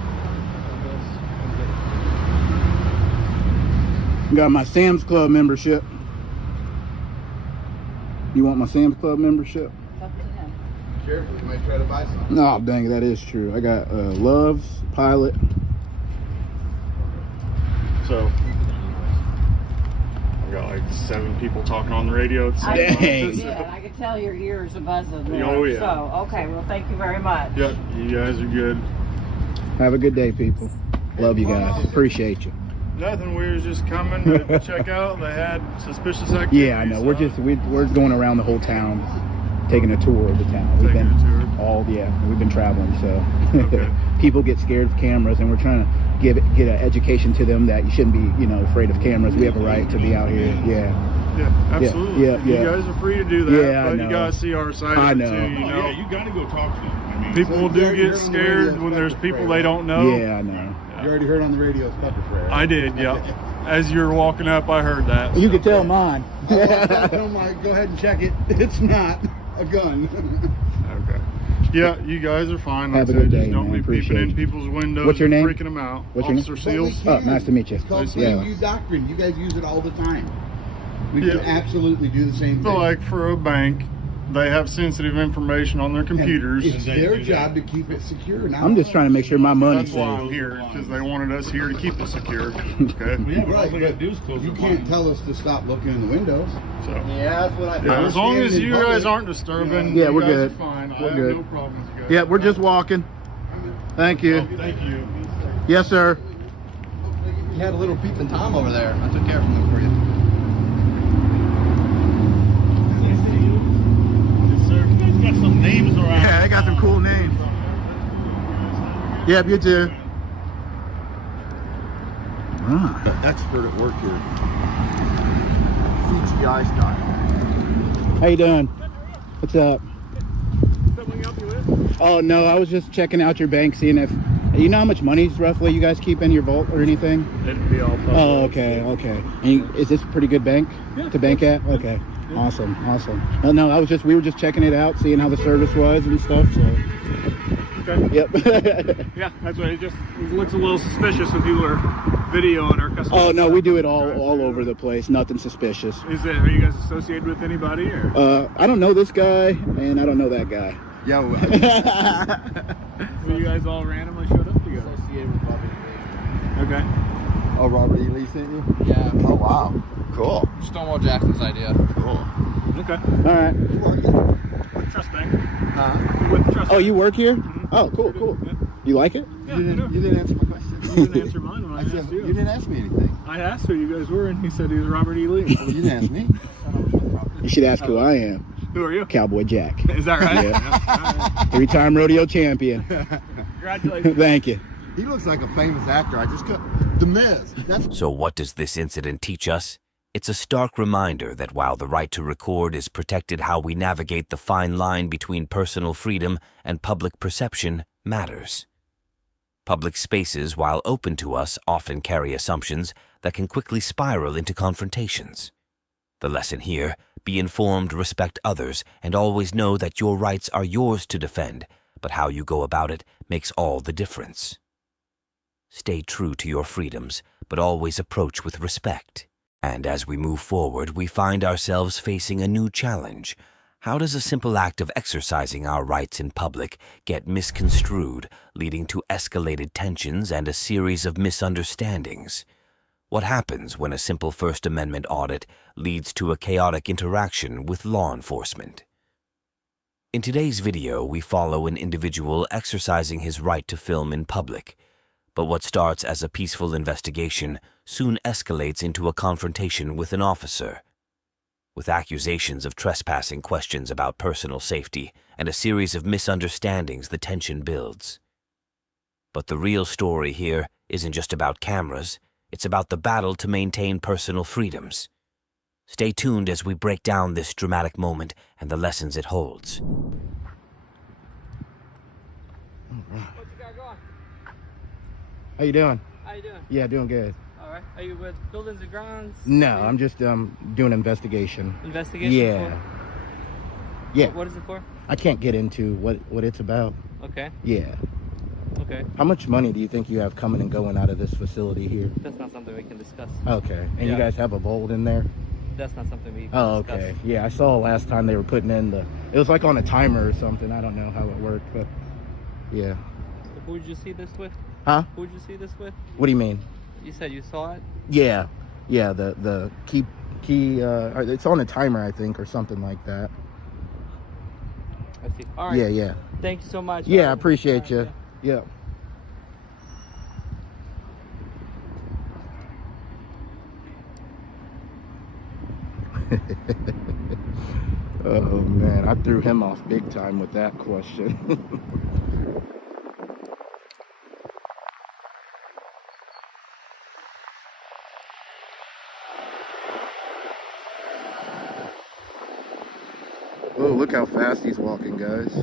Got my Sam's Club membership. You want my Sam's Club membership? Careful, you might try to buy something. Oh, dang, that is true. I got Love's, Pilot. So, I've got like 7 people talking on the radio at the same time. Dang. Yeah, I could tell your ears are buzzing there. Oh, yeah. So, okay, well, thank you very much. Yep, you guys are good. Have a good day, people. Love you guys. Appreciate you. Nothing, we was just coming to check out. They had suspicious activity. Yeah, I know. We're going around the whole town, taking a tour of the town. We've been we've been traveling, so Okay. people get scared of cameras, and we're trying to get an education to them that you shouldn't be, you know, afraid of cameras. We have a right to be out here. Yeah, absolutely. Yeah. You guys are free to do that, Yeah, I but know. you gotta see our side I of it know. too. You know, Yeah, you got to go talk to them. I mean, people do get scared when there's people they don't know. Yeah, I know. You already heard on the radio it's pepper spray. I did, yeah. As you were walking up, I heard that. You could tell mine. I'm like, go ahead and check it. It's not a gun. Okay. Yeah, you guys are fine. Have a Like I good said, day, just don't man. be Appreciate peeping in it. people's windows What's your and name? freaking them out. What's your Officer name? Seals. Oh, nice to meet you. It's called Yeah. plain view doctrine. You guys use it all the time. We Yeah. can absolutely do the same So thing. like for a bank, they have sensitive information on their computers. It's their job to keep it secure. Not I'm just trying to make sure my money's That's why I'm safe. here, because they wanted us here to keep it secure. Okay. Right, but you can't tell us to stop looking in the windows. So yeah, that's what I. yeah, as long as you guys aren't disturbing, Yeah, you we're guys good. are fine. I We're have good. no problems. You guys. Yeah, we're just walking. Thank you. Thank you. Yes, sir. You had a little peeping Tom over there. I took care of him for you. Got some names around. Yeah, they got some cool names. Yep, you too. Expert at work here. CGI style. How you doing? What's up? Something help you with? Oh no, I was just checking out your bank, seeing if you know how much money roughly you guys keep in your vault or anything. It'd be all public. Oh, okay. And is this a pretty good bank to bank at? Okay, awesome. Oh no, we were just checking it out, seeing how the service was and stuff. So. Okay. Yep. Yeah, that's what it looks a little suspicious when people are videoing our customers. Oh no, we do it all over the place. Nothing suspicious. Are you guys associated with anybody or? I don't know this guy, and I don't know that guy. Yeah. You guys all randomly showed up together. Associated with Bobby. Okay. Oh, Robert E. Lee sent you? Yeah. Oh, wow. Cool. Stonewall Jackson's idea. Cool. Okay. All right. With Trust Bank. With Trust Oh, you work here? Oh, cool. Yeah. You like it? Yeah, You didn't answer my question. You didn't answer mine when I said, asked you. You didn't ask me anything. I asked who you guys were, and he said he was Robert E. Lee. Well, you didn't ask me. You should ask who I am. Who are you? Cowboy Jack. Is that right? Yeah. 3-time rodeo champion. Congratulations. Thank you. He looks like a famous actor. I just couldn't. The Miz. So what does this incident teach us? It's a stark reminder that while the right to record is protected, how we navigate the fine line between personal freedom and public perception matters. Public spaces, while open to us, often carry assumptions that can quickly spiral into confrontations. The lesson here: be informed, respect others, and always know that your rights are yours to defend, but how you go about it makes all the difference. Stay true to your freedoms, but always approach with respect. And as we move forward, we find ourselves facing a new challenge. How does a simple act of exercising our rights in public get misconstrued, leading to escalated tensions and a series of misunderstandings? What happens when a simple First Amendment audit leads to a chaotic interaction with law enforcement? In today's video, we follow an individual exercising his right to film in public. But what starts as a peaceful investigation soon escalates into a confrontation with an officer. With accusations of trespassing, questions about personal safety, and a series of misunderstandings, the tension builds. But the real story here isn't just about cameras, it's about the battle to maintain personal freedoms. Stay tuned as we break down this dramatic moment and the lessons it holds. How you doing? How you doing? Yeah, doing good. All right. Are you with Buildings and Grounds? No, I'm just doing investigation. Investigation? Yeah. For? Yeah. What is it for? I can't get into what it's about. Okay. Yeah. Okay. How much money do you think you have coming and going out of this facility here? That's not something we can discuss. Okay. And Yeah. you guys have a vault in there? That's not something we can Oh, discuss. okay. Yeah, I saw last time they were putting in it was like on a timer or something. I don't know how it worked, but yeah. Who did you see this with? Huh? Who did you see this with? What do you mean? You said you saw it? Yeah. Yeah, the key it's on a timer, I think, or something like that. I see. All right. Yeah. Thank you so much. Yeah, I appreciate you. Yeah. Oh man, I threw him off big time with that question. Oh, look how fast he's walking, guys.